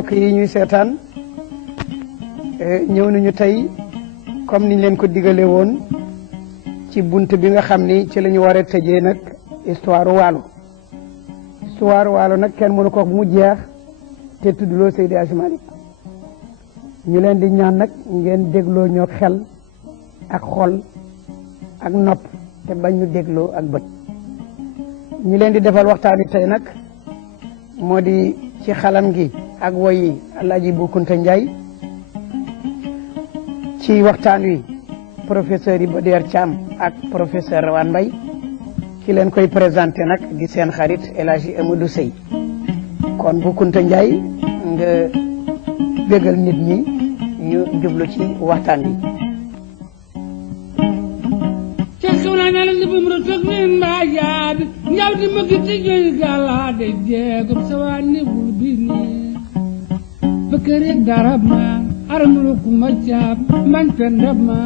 mbokk yi ñuy seetaan ñëw nañu tey comme niñ leen ko digale woon ci bunt bi nga xam ni ci la ñu war a tëjee nag histoire waalo nag kenn mënu ko mu jeex te tuddloo Seydi Hadji Malick ñu leen di ñaan nag ngeen dégloo ñoo xel ak xol ak nopp te bañ ñu dégloo ak bët ñu leen di defal waxtaan wi tey nag moo di ci xalam gi ak woyi Alaaji Bu Kunta Njaay ci waxtaan wi professeur Iba Der Thiam ak professeur Rawane Mbaye ki leen koy présenté nag di seen xarit El Hadji Amadou Sey kon Bu Kunta Njaay nga bégal nit ñi ñu jublu ci waxtaan wi njawdi makiti joyi galade jeegom sawani bulbini bakari darama aramulu kumacab man pendama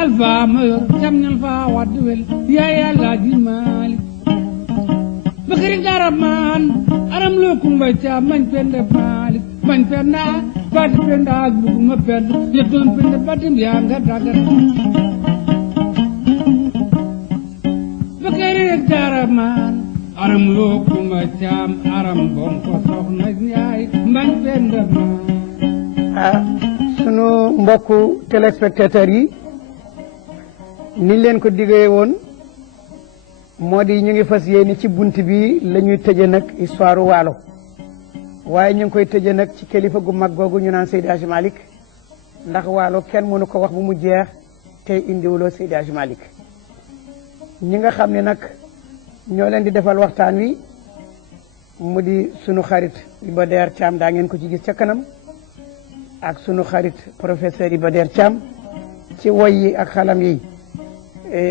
alfa mayor camnal fa wadwel yaya laji mali bakari daraman aramulu kumacab man pendama man penda bati penda ak buguma penda yedon penda batim yanga dagar daraman aram loo kuma caam aram bon ko soxna Njaay mbañ penda sunu mbokku téléspectateurs yi ni leen ko diggee woon moo di ñu ngi fas yéene ci bunt bi la ñuy tëje nag histoire waalo waaye ñu ngi koy tëje nag ci kilifa gu mag googu ñu naan Seydi Hadji Malick ndax waalo kenn mënu ko wax bu mu jeex te indiwuloo Seydi Hadji Malick ñi nga xam ne nag ñoo leen di defal waxtaan wi mu di sunu xarit Iba Der Thiam daa ngeen ko ci gis ca kanam ak sunu xarit professeur Iba Der Thiam ci woy yi ak xalam yi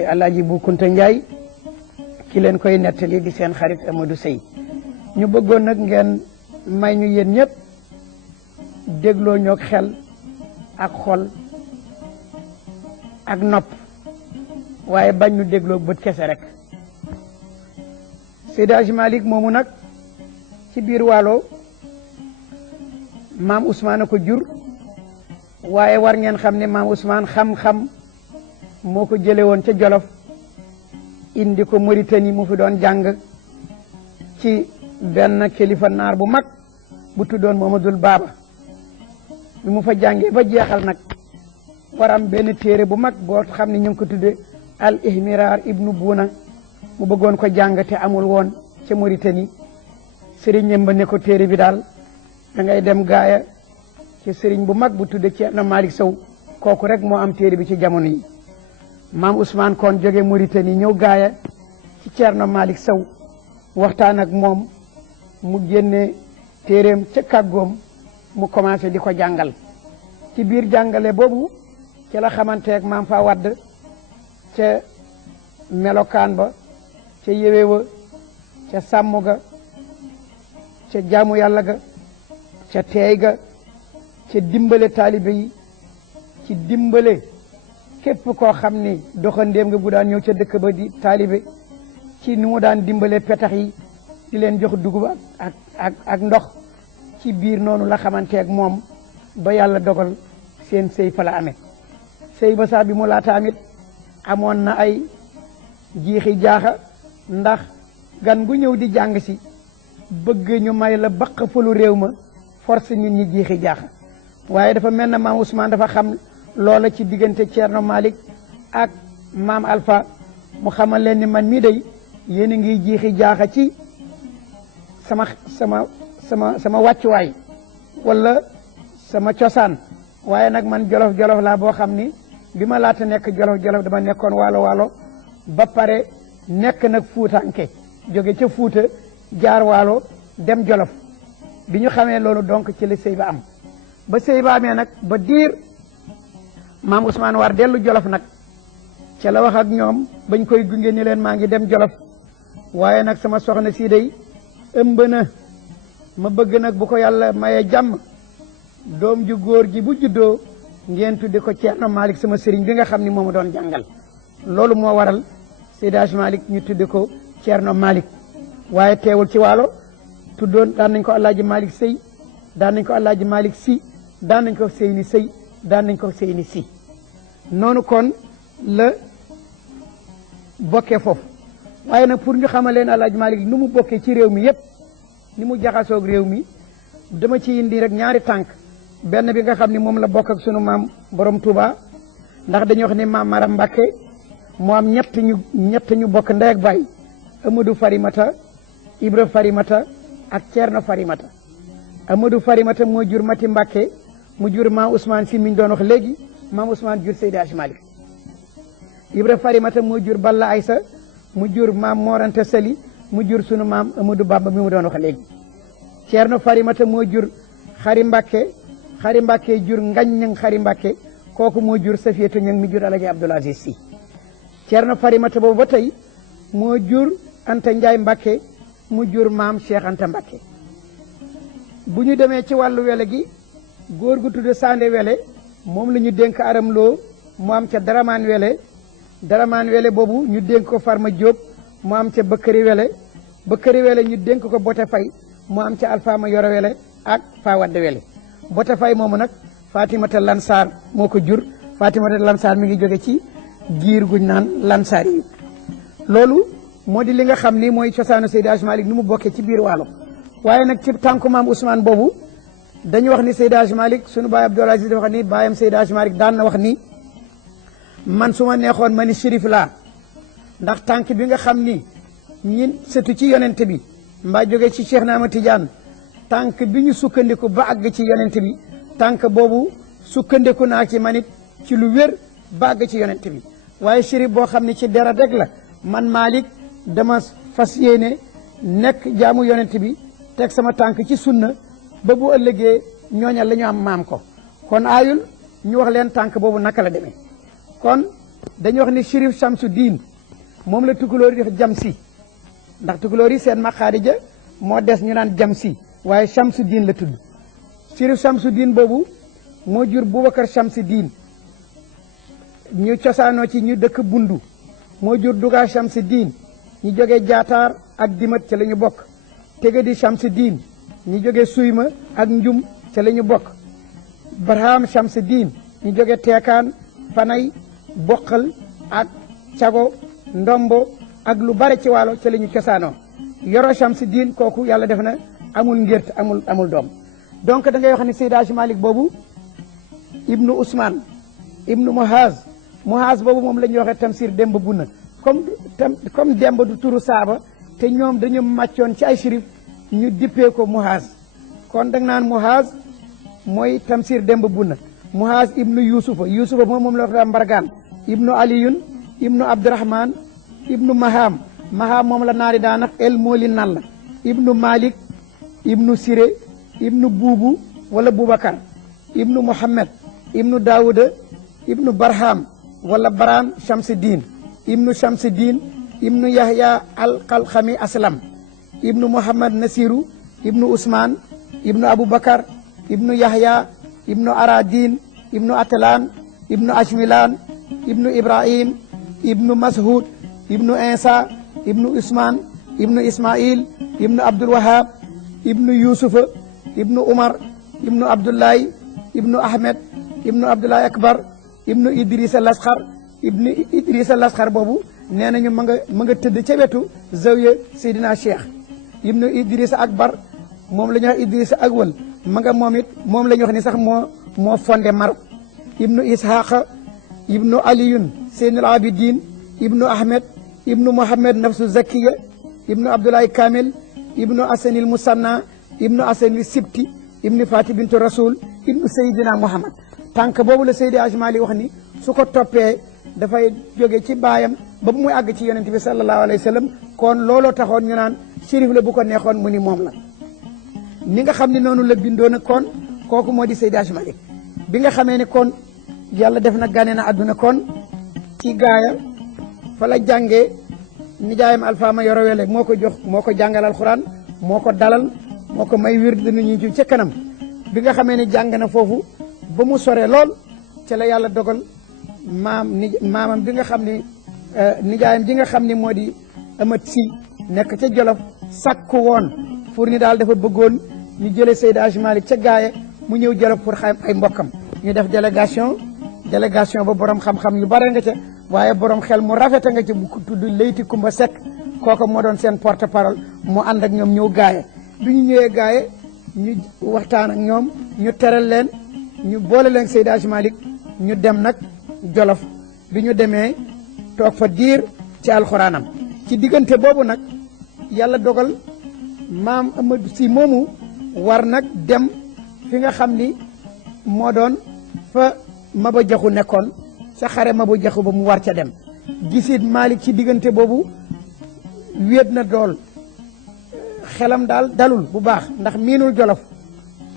Alaaji Bu Kunta Njaay ki leen koy nettali di seen xarit Amadou Sey ñu bëggoon nag ngeen may ñu yéen ñëpp dégloo ñoo xel ak xol ak nopp waaye bañ ñu dégloo bët kese rek Seydi Hadji Malick moomu nag ci biir waalo maam Ousmane a ko jur waaye war ngeen xam ne maam Ousmane xam-xam moo ko jële woon ca Jolof indi ko Mauritanie mu fi doon jàng ci benn kilifa naar bu mag bu tuddoon Mamadul Baaba bi mu fa jàngee ba jeexal nag waram benn téere bu mag boo xam ne ñu ngi ko tudde al ihmirar ibnu Buuna mu bëggoon ko jàng te amul woon ca Mauritanie sëriñ ba ne ko téere bi daal da ngay dem gaaya ci sëriñ bu mag bu tudde Ceerno Malick Sow kooku rek moo am téere bi ci jamono yi maam Ousmane kon jóge Mauritanie ñëw gaaya ci Ceerno Malick Sow waxtaan ak moom mu génne téereem ca kàggoom mu commencé di ko jàngal ci biir jàngale boobu ci la xamanteeg maam fa wadd ca melokaan ba ca yéwe wa ca sàmm ga ca jaamu yàlla ga ca teey ga ca dimbale taalibe yi ci dimbale képp koo xam ni doxandéem nga bu daan ñëw ca dëkk ba di taalibe ci nu mu daan dimbale petax yi di leen jox dugub ak ndox ci biir noonu la xamanteeg moom ba yàlla dogal seen sëy fa la amee sëy ba sax bi mu laata amit amoon na ay jiixi jaaxa ndax gan gu ñëw di jàng si bëgg ñu may la baq falu réew ma force nit ñi jiixi jaaxa waaye dafa mel na maam Ousmane dafa xam loola ci diggante Ceerno Malick ak maam Alpha mu xamal leen ni man mii day yéen a ngi jiixi jaaxa ci sama wàccuwaay wala sama cosaan waaye nag man jolof laa boo xam ni bi ma laata nekk jolof dama nekkoon waalo ba pare nekk nag fuutanke jóge ca fuuta jaar waalo dem jolof bi ñu xamee loolu donc ci la sëy ba am ba sëy ba amee nag ba diir maam Ousmane war dellu jolof nag ca la wax ak ñoom bañ koy gunge ni leen maa ngi dem jolof waaye nag sama soxna sii day ëmb na ma bëgg nag bu ko yàlla maye jàmm doom ju góor ji bu juddoo ngeen tudde ko Ceerno Malick sama sëriñ bi nga xam ni moo ma doon jàngal loolu moo waral Seydi Hadji Malick ñu tudde ko Ceerno Malick waaye teewul ci waalo tuddoon daan nañ ko Alaaji Malick Sey daan nañ ko Alaaji Malick Si daan nañ ko Seyni Sey daan nañ ko Seyni Si noonu kon la bokkee foofu waaye nag pour ñu xamal leen Alaaji Malick nu mu bokkee ci réew mi yépp ni mu jaxasoog réew mi dama ci indi rek ñaari tànk benn bi nga xam ne moom la bokk ak sunu maam borom Touba ndax dañuy wax ni maam Maram Mbàkke moo am ñett ñu bokk ndey ak baay Amadou Farimata Ibra Farimata ak Ceerno Farimata Amadou Farimata moo jur Mati Mbàkke mu jur maam Ousmane si mi ñu doon wax léegi maam Ousmane jur Seydi Hadji Malick Ibra Farimata moo jur Balla Aysa mu jur maam Moranta Sali mu jur sunu maam Amadou Bamba mi mu doon wax léegi Ceerno Farimata moo jur Xari Mbàkke jur Ngañ Ñang Xari Mbàkke kooku moo jur Safiyatu Ñang mi jur Alaji Abdoul Aziz Si Ceerno Farimata boobu ba tey moo jur Anta Njaay Mbàkke mu jur maam Cheikh Anta Mbàkke bu ñu demee ci wàllu wele gi góor gu tudd Sande Wele moom la ñu dénk Aram Lo mu am ca Daramaan Wele boobu ñu dénk ko Farma Diop mu am ca Bëkkëri Wele ñu dénk ko Bote Fay mu am ca Alfaama Yoro Wele ak Fawade Wele Bote Fay moomu nag Fatimata Lansar moo ko jur Fatimata Lansar mi ngi jóge ci giir guñ naan Lansar yi loolu moo di li nga xam ni mooy cosaanu Seydi Hadji Malick ni mu bokkee ci biir Waalo waaye nag ci tànku maam Ousmane boobu dañu wax ni Seydi Hadji Malick sunu baay Abdoul Aziz dafa wax ni baayam Seydi Hadji Malick daan na wax ni man su ma neexoon ma ni shérif laa ndax tànk bi nga xam ni ñin sëtu ci yonent bi mbaa jóge ci Cheikh Naama Tidiane tànk bi ñu sukkandiku ba àgg ci yonent bi tànk boobu sukkandiku naa ci manit ci lu wér ba àgg ci yonent bi waaye shérif boo xam ne ci dara rek la man Malick dama fas yéene nekk jaamu yonent bi teg sama tànk ci sunna ba bu ëllëgee ñooñal la ñu am maam ko kon aayul ñu wax leen tànk boobu naka la demee kon dañu wax ni Chérif Chamsu Diin moom la tukulóor yi def jam si ndax tukulóor yi seen maqaarija moo des ñu naan jam si waaye Chamsu Diin la tudd Chérif Chamsu Diin boobu moo jur Boubacar Chamsu Diin ñu cosaanoo ci ñu dëkk Bundu moo jur Duga Chamsu Diin ñu jógee Jaataar ak Dimat ca la ñu bokk Tegadi Chamsu Diin ñu jógee Suyma ak Njum ca la ñu bokk Barham Chamsu Diin ñu jógee Teekaan Fanay Boqal ak Cago Ndombo ak lu bare ci Waalo ca la ñu cosaanoo Yoro Chamsu Diin kooku yàlla def na amul ngért amul doom donc da ngay wax ni Seydi Hadji Malick boobu ibnu Ousmane ibnu Muhaz boobu moom la ñuy waxee Tamsir Demba Bunna comme Demba du turu saaba te ñoom dañu màccoon ci ay shérif ñu dippee ko Muhaz kon da nga naan Muhaz mooy Tamsir Demba Bunna Muhaz ibnu Yusufa moom la wax Mbargaan ibnu Aliyun ibnu Abdurahman ibnu Maham moom la naari daanak el mooli nan la ibnu Malik ibnu Siré ibnu Buubu wala Boubacar ibnu Muhammad ibnu Daouda ibnu Barham wala Baran Chamsuddin ibnu Chamsuddin ibnu Yahya al-Qalxami Aslam ibnu Muhammad Nasiru ibnu Ousmane ibnu Aboubacar ibnu Yahya ibnu Aradin ibnu Atlan ibnu Ashmilan ibnu Ibrahim ibnu Mashud ibnu Insa ibnu Ousmane ibnu Ismail ibnu Abdul Wahab ibnu Yusufa ibnu Umar ibnu Abdullahi ibnu Ahmed ibnu Abdullahi Akbar ibnu Idrissa Lasxar boobu nee nañu ma nga tëdd ca wetu zawiya Seydina Cheikh ibnu Idrissa Akbar moom la ñuy wax Idrissa Agwal ma nga moom it moom la ñuy wax ni sax moo fondé Maroc ibnu Ishaqa ibnu Aliyun Seynul Abidin ibnu Ahmed ibnu Mohamed Nafsu Zakiya ibnu Abdullahi Kamil ibnu Asanil Musanna ibnu Asanil Sibti ibnu Fati bintu Rasul ibnu Seydina Muhammad tànk boobu la Seydi Hadji Malick wax ni su ko toppee dafay jóge ci baayam ba muy àgg ci yonent bi sallallahu alayhi wa sallam kon looloo taxoon ñu naan shérif la bu ko neexoon mu ni moom la ni nga xam ne noonu la bindoon kon kooku moo di Seydi Hadji Malick bi nga xamee ne kon yàlla def na gane na àdduna kon ci gaaya fa la jàngee nijaayam Alfaama Yoro Wele moo ko jàngal alxuraan moo ko dalal moo ko may wird nu ñu ci ca kanam bi nga xamee ne jàng na foofu ba mu sore lool ca la yàlla dogal maamam bi nga xam ne nijaayam bi nga xam ne moo di Amat Si nekk ca Jolof sakku woon pour ni daal dafa bëggoon ñu jëlee Seydi Hadji Malick ca Gaaye mu ñëw Jolof pour xam ay mbokkam ñu def délégation ba borom xam-xam yu bare nga ca waaye borom xel mu rafet nga ca bu ko tudd Leyti Kumba Seck kooku moo doon seen porte parole mu ànd ak ñoom ñëw Gaaye bi ñu ñëwee Gaaye ñu waxtaan ak ñoom ñu teral leen ñu boole leen Seydi Hadji Malick ñu dem nag Jolof bi ñu demee toog fa diir ci alxuraanam ci diggante boobu nag yàlla dogal maam Amadou Sy moomu war nag dem fi nga xam ni moo doon fa Maba Jaxu nekkoon ca xare Maba Jaxu ba mu war ca dem gisit Malick ci diggante boobu wéet na dool xelam daal dalul bu baax ndax miinul Jolof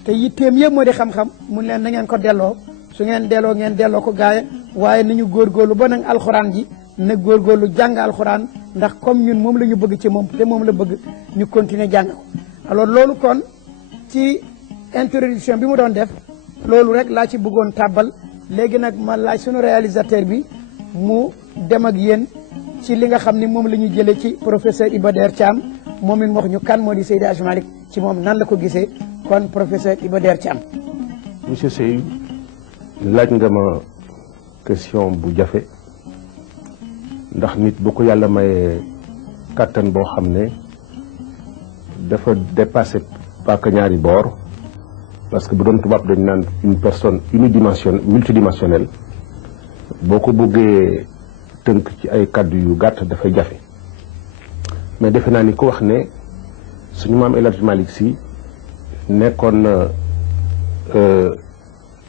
te yitteem yëpp moo di xam-xam mun leen na ngeen ko delloo su ngeen delloo ko Gaaye waaye nañu góorgóorlu ba nag alxuraan ji na góorgóorlu jàng alxuraan ndax comme ñun moom la ñu bëgg ci moom te moom la bëgg ñu continuer jàng ko alors loolu kon ci introduction bi mu doon def loolu rek laa ci bëggoon tàbbal léegi nag ma laaj sunu réalisateur bi mu dem ak yéen ci li nga xam ni moom la ñu jëlee ci professeur Iba Der Thiam moom it wax ñu kan moo di Seydi Hadji Malick ci moom nan la ko gisee kon professeur Iba Der Thiam. monsieur Sey laaj nga ma question bu jafe ndax nit bu ko yàlla mayee kàttan boo xam ne dafa dépassé paaka ñaari boor parce que bu doon tubaab dañ naan une personne multidimensionnelle boo ko bëggee tënk ci ay kàddu yu gàtt dafay jafe mais defe naa ni ko wax ne suñu maam El Hadji Malick Sy nekkoon na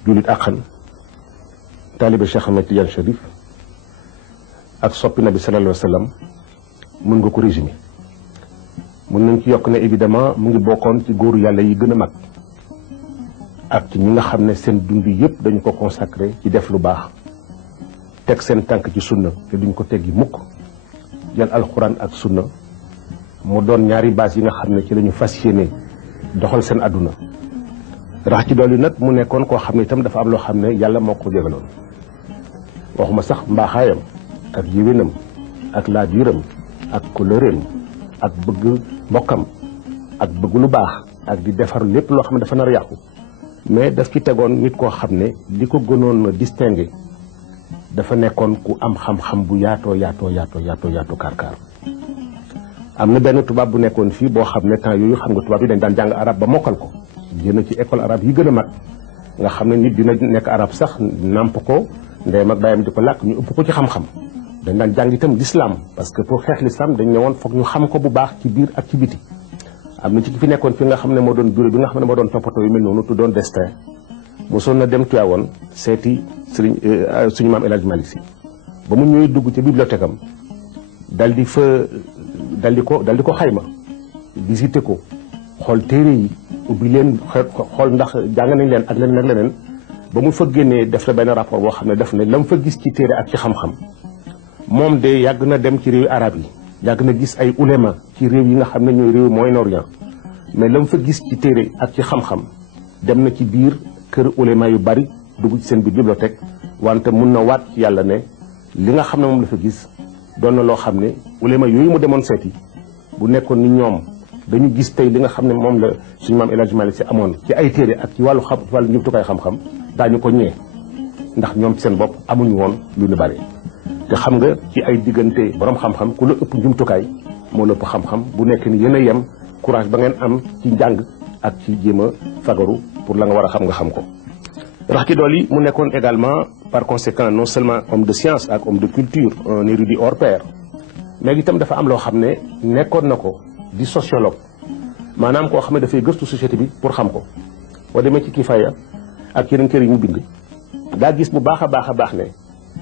jullit àqan taalibe Cheikh Ahmed Tidiane Chérif ak soppi nabi sallallahu alayhi wa sallam mën nga ko résumer mën nañ ci yokk ne évidemment mu ngi bokkoon ci góoru yàlla yi gën a mag ak ci ñi nga xam ne seen dund yëpp dañu ko consacré ci def lu baax teg seen tànk ci sunna te duñ ko teggi mukk jël alxuraan ak sunna mu doon ñaari base yi nga xam ne ci la ñu fas yéene doxal seen àdduna rax ci dolli nag mu nekkoon koo xam ne itam dafa am loo xam ne yàlla moo ko jégaloon waxuma sax mbaaxaayam ak yéwénam ak laabiiram ak kollëreem ak bëgg mbokkam ak bëgg lu baax ak di defar lépp loo xam ne dafa nar a yàqu mais daf ci tegoon nit koo xam ne li ko gënoon distingué dafa nekkoon ku am xam-xam bu yaatoo kaar am na benn tubaab bu nekkoon fii boo xam ne temps yooyu xam nga tubaab yi dañ daan jàng arab ba mokkal ko génn ci école arabe yi gën a mag nga xam ne nit dina nekk arab sax nàmp ko ndeyam ak bàyyam di ko làkk ñu ëpp ko ci xam-xam dañ daan jàng itam l'islam parce que pour xeex l'islam dañ ne woon foog ñu xam ko bu baax ci biir ak ci biti am na ci ki fi nekkoon fi nga xam ne moo doon bureau bi nga xam ne moo doon toppatoo yu mel noonu tuddoon destin mosoon na dem Tiwaawoon seeti suñu maam El Hadji Malick Sy ba mu ñëwee dugg ca bibliothèque am dal di ko xayma visité ko xool téere yi ubbi leen xool ndax jàng nañ leen ak leneen ba mu fa génnee def la benn rapport boo xam ne def ne la mu fa gis ci téere ak ci xam-xam moom de yàgg na dem ci réewi arab yi yàgg na gis ay ulema ci réew yi nga xam ne ñooy réew Moyen-Orient mais la mu fa gis ci téere ak ci xam-xam dem na ci biir kër ulema yu bari dugg ci seen biir bibliothèque wante mun na waat ci yàlla ne li nga xam ne moom la fa gis doon na loo xam ne ulema yooyu mu demoon seeti bu nekkoon ni ñoom dañu gis tey li nga xam ne moom la suñu maam El Hadji Malick Sy amoon ci ay téere ak ci wàllu njumtukaay xam-xam daañu ko ñee ndax ñoom ci seen bopp amuñu woon lu ñu bari te xam nga ci ay diggante borom xam-xam ku la ëpp njumtukaay moo la ëpp xam-xam bu nekk ni yéen a yem courage ba ngeen am ci njàng ak ci jéem a fagaru pour la nga war a xam nga xam ko. rax ci dool yi mu nekkoon également par conséquent non seulement homme de science ak homme de culture un érudit hors pair mais itam dafa am loo xam ne nekkoon na ko di sociologue maanaam koo xam ne dafay gëstu société bi pour xam ko boo demee ci Kifaaya ak yeneen kër yi mu bind daa gis bu baax a baax ne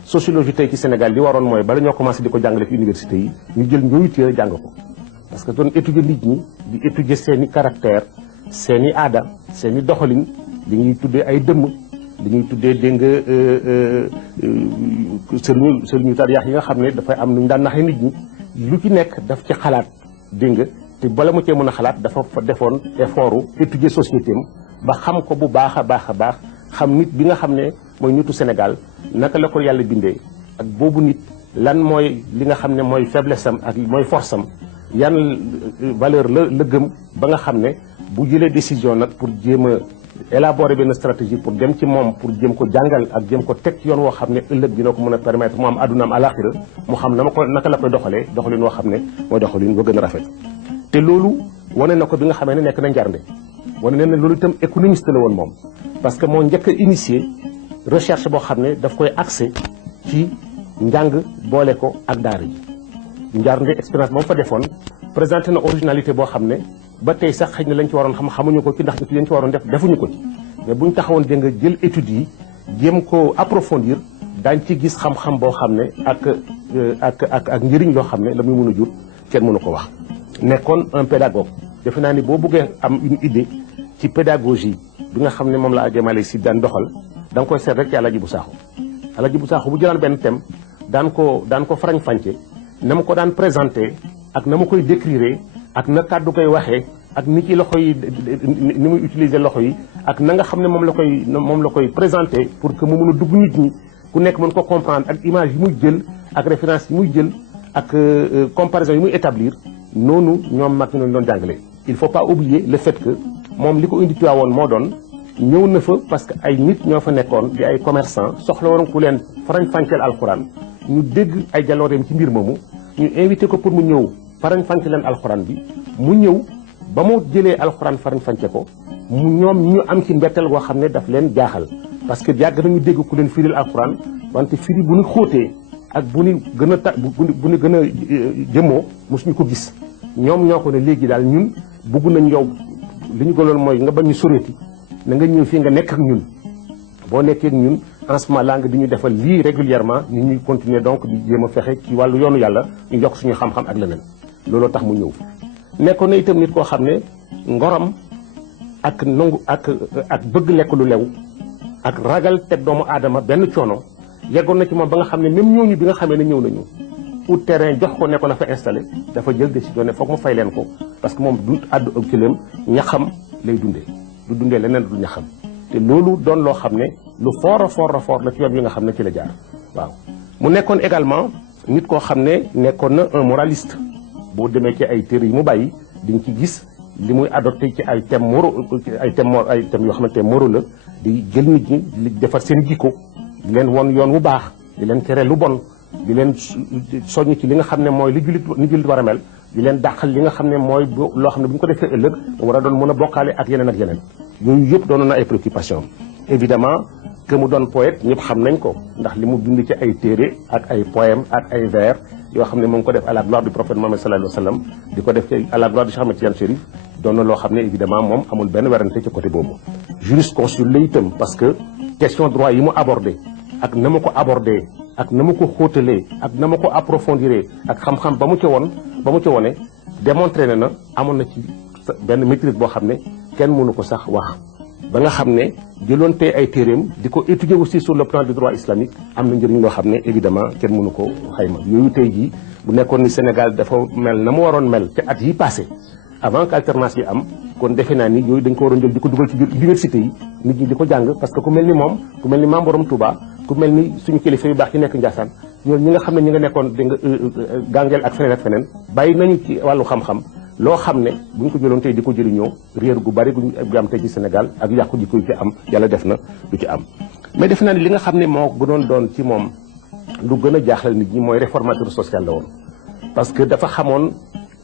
sociologie tey ci Sénégal li waroon mooy bala ñoo commencé di ko jàngale ci université yi ñu jël njooyu téere jàng ko parce que doon étudier nit ñi di étudier seen i caractère seen i aada seen i doxalin li ñuy tuddee ay dëmm li ñuy tuddee dégg nga sëriñu tariyaax yi nga xam ne dafay am nu ñu daan naxee nit ñi lu ci nekk daf ci xalaat dégg nga te bala mu cee mën a xalaat dafa fa defoon effort étudier société am ba xam ko bu baax a baax xam nit bi nga xam ne mooy nitu Sénégal naka la ko yàlla bindee ak boobu nit lan mooy li nga xam ne mooy faiblesse am ak mooy force am yan valeur la gëm ba nga xam ne bu jëlee décision nag pour jéem a élaborer benn stratégie pour dem ci moom pour jéem ko jàngal ak jéem ko teg ci yoon woo xam ne ëllëg dina ko mën a permettre mu am addunaam alaxira mu xam naka la koy doxalin woo xam ne mooy doxalin ba gën a rafet. te loolu wane na ko bi nga xamee ne nekk na njarnde wane na ne loolu itam économiste la woon moom parce que moo njëkk a initié recherche boo xam ne daf koy accès ci njàng boole ko ak daara ji njarnde expérience ba mu fa defoon présenté na originalité boo xam ne ba tey sax xëy na lañ ci waroon xamuñu ko ci ndax études yañ ci waroon def defuñu ko ci mais buñ taxawoon dégg nga jël études yi jéem ko approfondir daañ ci gis xam-xam boo xam ne ak njëriñ loo xam ne la muy mën a jur kenn mënu ko wax. nekkoon un pédagogue defe naa ni boo bëggee am une idée ci pédagogie bi nga xam ne moom la Hadj Malick Sy daan doxal da nga koy seet rek ci Alaaji Bu Saaxo Alaaji Bu Saaxo bu jëlaan benn thème daan ko farañ-fànce na ma ko daan présenté ak na ma koy décrire ak na kàddu koy waxee ak ni ci loxo yi ni muy utiliser loxo yi ak na nga xam ne moom la koy présenté pour que mu mën a dugg nit ñi ku nekk mën ko comprendre ak image yi muy jël ak référence yi muy jël ak comparaison yi muy établir noonu ñoom mag ñu doon jàngale. il faut pas oublier le fait que moom li ko indi Tiwaawoon moo doon ñëw na fa parce que ay nit ñoo fa nekkoon di ay commerçant soxla woon ku leen farañ-fànceel alxuraan ñu dégg ay jalooreem ci mbir moomu ñu invité ko pour mu ñëw farañ-fànce leen alxuraan bi mu ñëw ba mu jëlee alxuraan farañ-fànce ko mu ñoom ñu am ci mbetteel goo xam ne daf leen jaaxal parce que yàgg nañu dégg ku leen firil alxuraan wante firi bu ñu xóotee ak bu ñu gën a bu ñu gën a jëmoo mosuñu ko gis ñoom ñoo ko ne léegi daal ñun bugg nañ yow li ñu gënoon mooy nga bañ ñu soreeti na nga ñëw fii nga nekk ak ñun boo nekkee ak ñun en ce moment là nga di ñu defal lii régulièrement ni ñuy continuer donc di jéem a fexe ci wàllu yoonu yàlla ñu yokk suñu xam-xam ak leneen looloo tax mu ñëw nekkoon na itam nit koo xam ne ngoram ak nangu ak bëgg lekk lu lew ak ragal teg doomu aadama benn coono yeggoon na ci moom ba nga xam ne même ñooñu bi nga xamee ne ñëw nañu pour terrain jox ko ne ko na fa installé dafa jël décision ne foog mu fay leen ko parce que moom du àddu ak kileem ñaxam lay dundee du dundee leneen du ñaxam te loolu doon loo xam ne lu fort a fort la ci yoon yi nga xam ne ci la jaar waaw. mu nekkoon également nit koo xam ne nekkoon na un moraliste boo demee ci ay téere yi mu bàyyi di nga ci gis li muy adopté ci ay thèmes yoo xamante ne moraux la di jël nit ñi di defar seen jikko di leen won yoon wu baax di leen tere lu bon di leen soññ ci li nga xam ne mooy li jullit war a mel di leen dàqal li nga xam ne mooy loo xam ne bu ñu ko defee ëllëg mu war a doon mën a bokkaale ak yeneen yooyu yëpp doonoon na ay préoccupation évidemment que mu doon poète ñëpp xam nañ ko ndax li mu bind ci ay téere ak ay poème ak ay vers yoo xam ne mu ngi ko def à la gloire du prophète Mohammed sallallahu alayhi wa sallam di ko def ci à la gloire du Cheikh Ahmed Tidiane Chérif doon na loo xam ne évidemment moom amul benn werante ci côté boobu jurisconsulte la itam parce que question droit yi mu abordé ak na ma ko abordé ak na ma ko xóotalee ak na ma ko approfondiré ak xam-xam ba mu ca wone démontré na amoon na ci benn maîtrise boo xam ne kenn mënu ko sax wax ba nga xam ne jëloon tey ay téeréem di ko étudier aussi sur le plan du droit islamique am na njëriñ loo xam ne évidemment kenn mënu ko xayma yooyu tey jii bu nekkoon ni Sénégal dafa mel na mu waroon mel te at yi passé avant que alternance yi am kon defe naa ni yooyu dañ ko waroon jël di ko dugal ci biir université yi nit ñi di ko jàng parce que ku mel ni moom ku mel ni Maam Borom Touba ku mel ni suñu kilifa yu baax yi nekk Ndiassane ñooñu ñi nga xam ne ñi nga nekkoon di nga gàngeel ak feneen bàyyi nañu ci wàllu xam-xam loo xam ne bu ñu ko jëloon tey di ko jëriñoo réer gu bari gu am tey ci Sénégal ak yàqu ji ko ci am yàlla def na du ci am mais defe naa ni li nga xam ne moo gënoon doon ci moom lu gën a jaaxal nit ñi mooy réformateur social la woon parce que dafa xamoon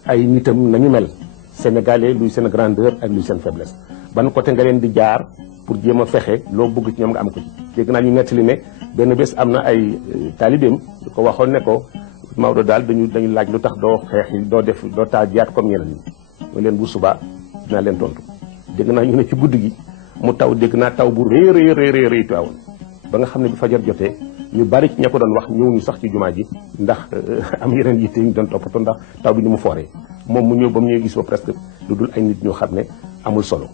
ay nitam nañu mel sénégalais luy seen grandeur ak luy seen faiblesse ban côté nga leen di jaar pour jéem a fexe loo bëgg ci ñoom nga am ko ci dégg naa ñu nettali ne benn bés am na ay taalibeem di ko waxoon ne ko Maodo daal dañu laaj lu tax doo xeex doo taa jiyaat comme ñeneen ñi mu leen bu subaa dinaa leen tontu dégg naa ñu ne ci guddi gi mu taw dégg naa taw bu rëy Tiwaawan ba nga xam ne bi fajar jotee ñu bari ci ña ko doon wax ñëw ñu sax ci jumaa ji ndax am yeneen yitte ñu doon toppatoo ndax taw bi ni mu fooree moom mu ñëw ba mu ñëw gis ba presque lu dul ay nit ñoo xam ne amul solo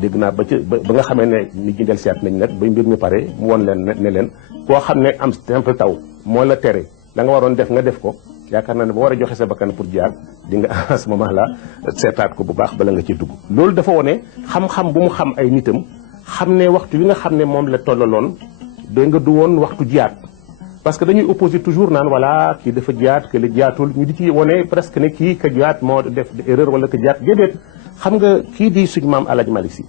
dégg naa ba nga xamee ne nit ñi del seet nañ nag ba mbir mi pare mu won leen ne leen koo xam ne am simple taw moo la tere la nga waroon def nga def ko yaakaar naa ne ba war a joxe sa bakkan pour jiyaat di nga à ce moment là seetaat ko bu baax bala nga ci dugg loolu dafa wone xam-xam bu mu xam ay nitam xam ne waxtu wi nga xam ne moom la tollaloon da nga du woon waxtu jiyaat parce que dañuy opposer toujours naan voilà kii dafa jiyaat que li jiyaatul ñu di ci wone presque ne kii ka jiyaat moo def erreur wala ka jiyaat déedéet xam nga kii di suñu maam El Hadj Malick Sy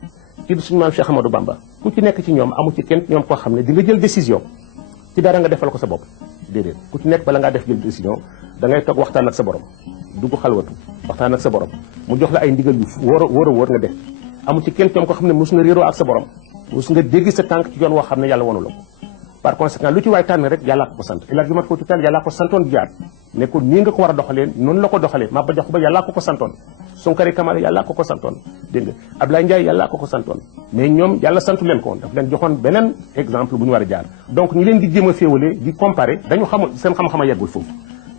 kii di suñu maam Cheikh Amadou Bamba ku ci nekk ci ñoom amu ci kenn ñoom koo xam ne di nga jël décision ci dara nga defal ko sa bopp déedéet ku ci nekk bala ngaa def jël décision da ngay toog waxtaan ak sa borom dugg xalwatu waxtaan ak sa borom mu jox la ay ndigal yu wóor nga def amu ci kenn ñoom koo xam ne mos nga réeroo ak sa borom mos nga dégg sa tànk ci yoon woo xam ne yàlla wonu la ko par conséquent lu ci waay tànn rek yàllaa ko sant El Hadj Omar Foutiyou Tall yàllaa ko santoon jiyaat ne ko nii nga ko war a doxalee noonu la ko doxalee Maba Jaxu Ba yàllaa ko santoon Sonkari Kamara yàllaa ko santoon dégg nga Abdoulaye Ndiaye yàllaa ko santoon mais ñoom yàlla santu leen ko woon daf leen joxoon beneen exemple bu ñu war a jaar donc ñi leen di jéem a féewale di comparer dañu xamul seen xam-xam a yeggul foofu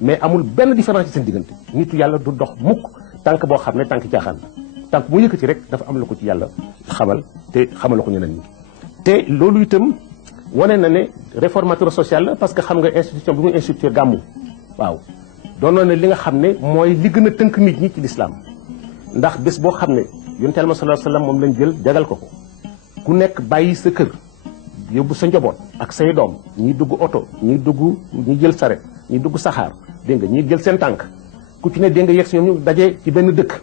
mais amul benn différence ci seen diggante nitu yàlla du dox mukk tànk boo xam ne tànk caaxaan la tànk mu yëkkati rek dafa am la ko ci yàlla xamal te xamal la ko ñeneen ñi te loolu itam wane na ne réformateur social la parce que xam nga institution bi muy institué gàmmu waaw doonoon na li nga xam ne mooy li gën a tënk nit ñi ci lislaam ndax bés boo xam ne yonent Yàlla sallallahu alayhi wa sallam moom lañ jël jagal ko ku nekk bàyyi sa kër yóbbu sa njaboot ak say doom ñi dugg oto ñi jël saret ñi dugg saxaar dégg nga ñi jël seen tànk ku ci ne dégg nga yegg si ñoom ñu daje ci benn dëkk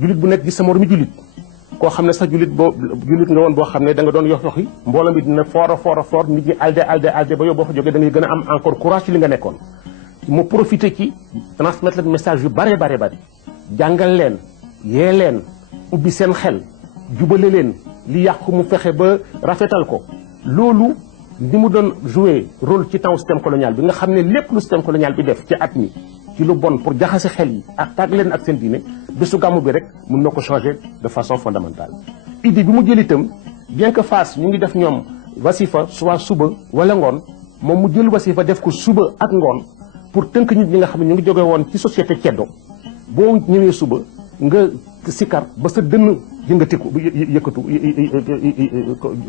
jullit bu nekk gis sa moromi jullit koo xam ne sax jullit nga woon boo xam ne da nga doon yoxi mbooloo mi dina fort nit ñi alde ba yow boo fa jógee da ngay gën a am encore courage ci li nga nekkoon mu profité ci transmettre leen message yu bare jàngal leen yee leen ubbi seen xel jubale leen li yàqu mu fexe ba rafetal ko loolu ni mu doon jouer rôle ci temps système colonial bi nga xam ne lépp lu système colonial bi def ci at mi ci lu bon pour jaxase xel yi ak tàgg leen ak seen diine bésu gàmmu bi rek mën na ko changer de façon fondamentale idée bi mu jël itam bien que Fass ñu ngi def ñoom wasifa soit suba wala ngoon moom mu jël wasifa def ko suba ak ngoon pour tënk nit ñi nga xam ne ñu ngi jóge woon ci société ceddo boo ñëwee suba nga sikar ba sa dënn yëngatiku yëkkatu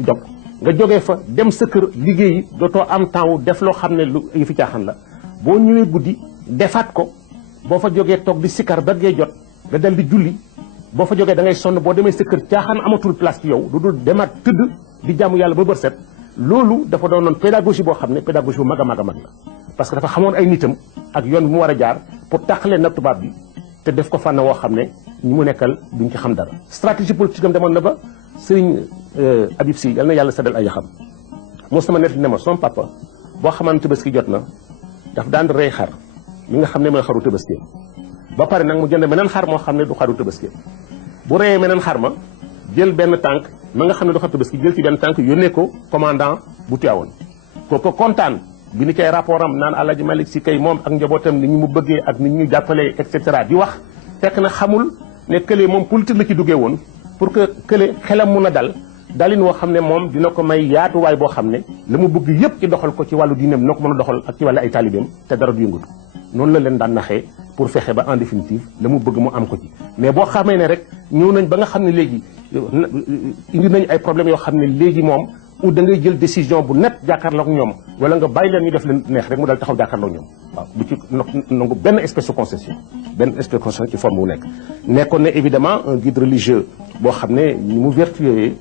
jog nga jógee fa dem sa kër liggéeyi dootoo am temps wu def loo xam ne lu fi caaxaan la boo ñëwee guddi defaat ko boo fa jógee toog di sikar ba gee jot nga dal di julli boo fa jógee da ngay sonn boo demee sa kër caaxaan amatul place ci yow lu dul demaat tëdd di jaamu yàlla ba bër set loolu dafa doonoon pédagogie boo xam ne pédagogie bu mag a mag la parce que dafa xamoon ay nitam ak yoon bi mu war a jaar pour tàqalee nag tubaab bi te def ko fànn woo xam ne ñi mu nekkal duñ ci xam dara stratégie politique am demoon na ba Serigne Habib Sy yal na yàlla seddal ay yaxam moo sama net ne ma son papa boo xamante tabaski jot na daf daan rey xar mi nga xam ne mooy xaru tabaski ba pare nag mu jënd meneen xar moo xam ne du xaru tabaski bu reyee meneen xar ma jël benn tànk ma nga xam ne du xaru tabaski jël ci benn tànk yónnee ko commandant bu Tivaouane kooku kontaan bi ni cay rapport am naan Alaaji Malick Sy kay moom ak njabootam ni ñu mu bëggee ak ni ñu jàppalee et cetera di wax fekk na xamul ne kële moom politique la ci duggee woon pour que kële xelam mun a dalin woo xam ne moom dina ko may yaatuwaay boo xam ne la mu bëgg yëpp ci doxal ko ci wàllu diineem dina ko mën a doxal ak ci wàllu ay taalibeem te dara du yëngatu noonu la leen daan naxee pour fexe ba en définitive la mu bëgg mu am ko ci mais boo xamee ne rek ñëw nañ ba nga xam ne léegi indi nañ ay problèmes yoo xam ne léegi moom ou da ngay jël décision bu net jàkkaarloo ak ñoom wala nga bàyyi leen ñu def leen neex rek mu dal taxaw jàkkaarloo ak ñoom waaw bu ci nangu benn espèce de concession ci forme wu nekk nekkoon ne évidemment un guide religieux boo xam ne ni mu vertueux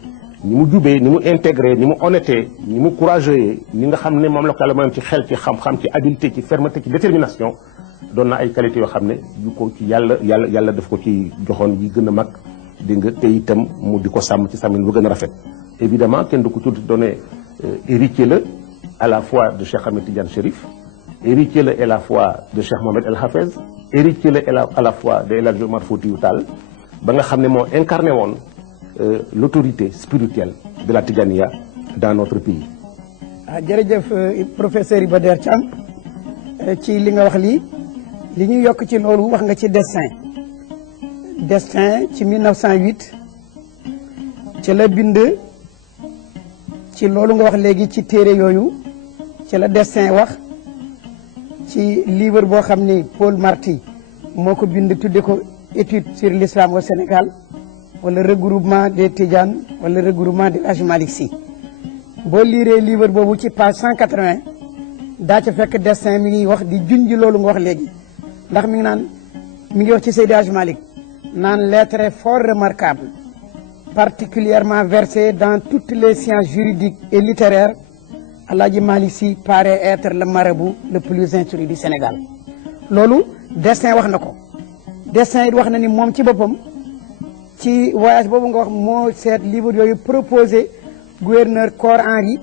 ni mu jubee ni mu intégré ni mu honnêté ni mu courageux ni nga xam ne moom la ko yàlla mayoon ci xel ci xam-xam ci habileté ci fermeté ci détermination doon na ay qualités yoo xam ne yu ko ci yàlla daf ko ci joxoon yi gën a mag dégg nga te itam mu di ko sàmm ci sàmmin bu gën a rafet évidemment kenn du ko tudd donné héritier la à la fois de Cheikh Ahmed Tidiane Chérif héritier la à la fois de Cheikh Mohamed El Hafez héritier la à la fois de El Hadj Omar Foutiyou Tall ba nga xam ne moo incarné woon l'autorité spirituelle de la Tidjaniya dans notre pays. jërëjëf professeur Iba Der Thiam ci li nga wax lii li ñu yokk ci loolu wax nga ci destin ci 1908 ci la bind ci loolu nga wax léegi ci téere yooyu ci la destin wax ci livre boo xam ni Paul Marty moo ko bind tudde ko étude sur l'islam au Sénégal wala regroupement des Tidjanes wala regroupement de Hadj Malick Sy boo liiree livre boobu ci page 180 daa ca fekk destin mi ngi wax di junj loolu nga wax léegi ndax mi ngi wax ci Seydi Hadj Malick naan l'être fort remarquable particulièrement versé dans toutes les sciences juridiques et littéraires Alaaji Malick Sy paraît être le marabout le plus instruit du Sénégal loolu destin wax na ko destin it wax na ni moom ci boppam ci voyage boobu nga wax moo seet livre yooyu proposé gouverneur Cor Henri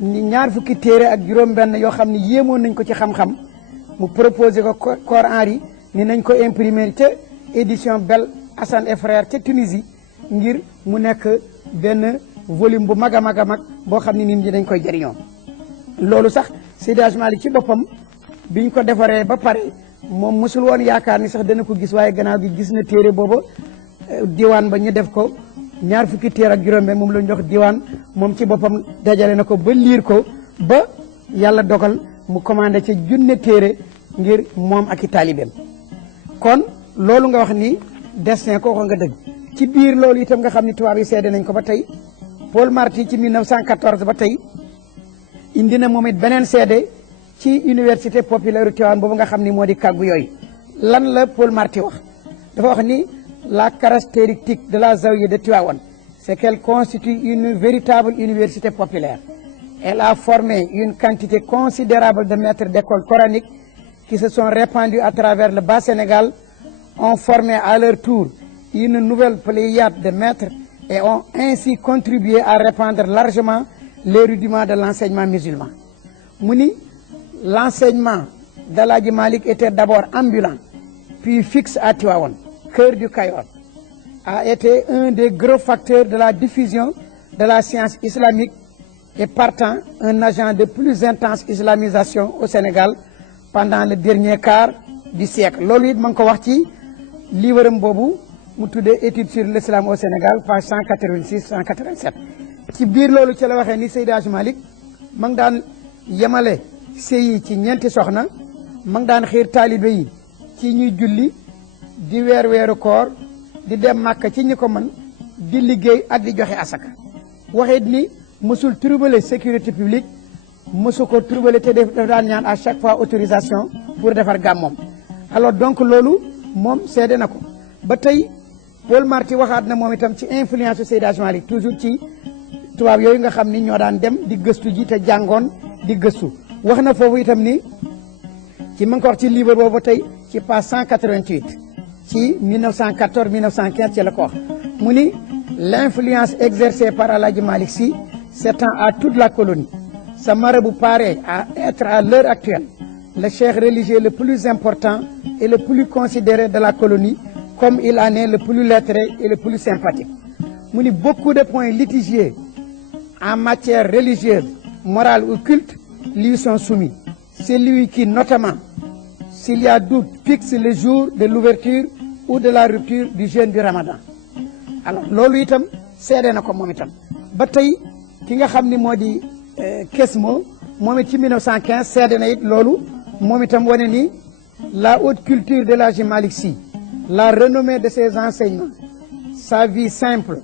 ni ñaar fukki téere ak juróom-benn yoo xam ne yéemoon nañ ko ci xam-xam mu proposé ko Cor Henri ni nañ ko imprimer ca édition Bel Hassan et Frères ca Tunisie ngir mu nekk benn volume bu mag a mag a mag boo xam ne nit ñi dañ koy jëriñoo loolu sax Seydi Hadji Malick ci boppam biñ ko defaree ba pare moom mosul woon yaakaar ni sax dana ko gis waaye gannaaw gi gis na téere booba diwaan ba ñu def ko ñaar fukki téere ak juróom-benn moom la ñu jox diwaan moom ci boppam dajale na ko ba liir ko ba yàlla dogal mu commandé ca junne téere ngir moom ak i taalibeem kon loolu nga wax ni destin ko nga dëgg ci biir loolu itam nga xam ni tubaab yi seede nañ ko ba tey Paul Marty ci 1914 ba tey indi na moom it beneen seede ci université populaire Tivaouane boobu nga xam ni moo di kàggu yooyu lan la Paul Marty wax dafa wax ni la caractéristique de la Zawiya de Tivaouane c'est qu'elle constitue une véritable université populaire. Elle a formé une quantité considérable de maîtres d'école coraniques qui se sont répandus à travers le Bas-Sénégal, ont formé à leur tour une nouvelle pléiade de maîtres et ont ainsi contribué à répandre largement les rudiments de l'enseignement musulman. mu ni l'enseignement d'Alaaji Malick était d'abord ambulant, puis fixe à Tivaouane, cœur du Kayor, a été un des gros facteurs de la diffusion de la science islamique et partant un agent de plus intense islamisation au Sénégal pendant le dernier quart du siècle. loolu it ma ngi ko wax ci livre am boobu mu tuddee étude sur l'islam au Sénégal page 186 187 ci biir loolu ci la waxee ni Seydi Hadji Malick ma ngi daan yemale sëy yi ci ñeenti soxna ma ngi daan xiir taalibe yi ci ñuy julli di weeru koor di dem Màkka ci ñi ko mën di liggéey ak di joxe asaka waxit ni mësul troubler sécurité publique mësu ko troubler te def daan ñaan à chaque fois autorisation pour defar gàmmoom alors donc loolu moom seede na ko ba tey Paul Marty waxaat na moom itam ci influence su Seydi Hadji Malick toujours ci tubaab yooyu nga xam ni ñoo daan dem di gëstu ji te jàngoon di gëstu wax na foofu itam ni ci ma ngi ko wax ci livre boobu ba tey ci page 188 ci 1914 1915 ci la ko wax mu ni l'influence exercée par Alaaji Malick Sy s'étend à toute la colonie. Ce marabout paraît à être à l'heure actuelle le cheikh religieux le plus important et le plus considéré de la colonie, comme il en est le plus lettré et le plus sympathique. mu ni beaucoup de points litigieux en matière religieuse, morale ou culte lui sont soumis. C'est lui qui, notamment, s'il y a doute, fixe le jour de l'ouverture ou de la rupture du jeûne du Ramadan. alors loolu itam seede na ko moom itam ba tey ki nga xam ni moo di Kesmo moom it ci 1915 seede na it loolu moom itam wane ni la haute culture de Alaaji Malick Sy, la renommée de ses enseignements, sa vie simple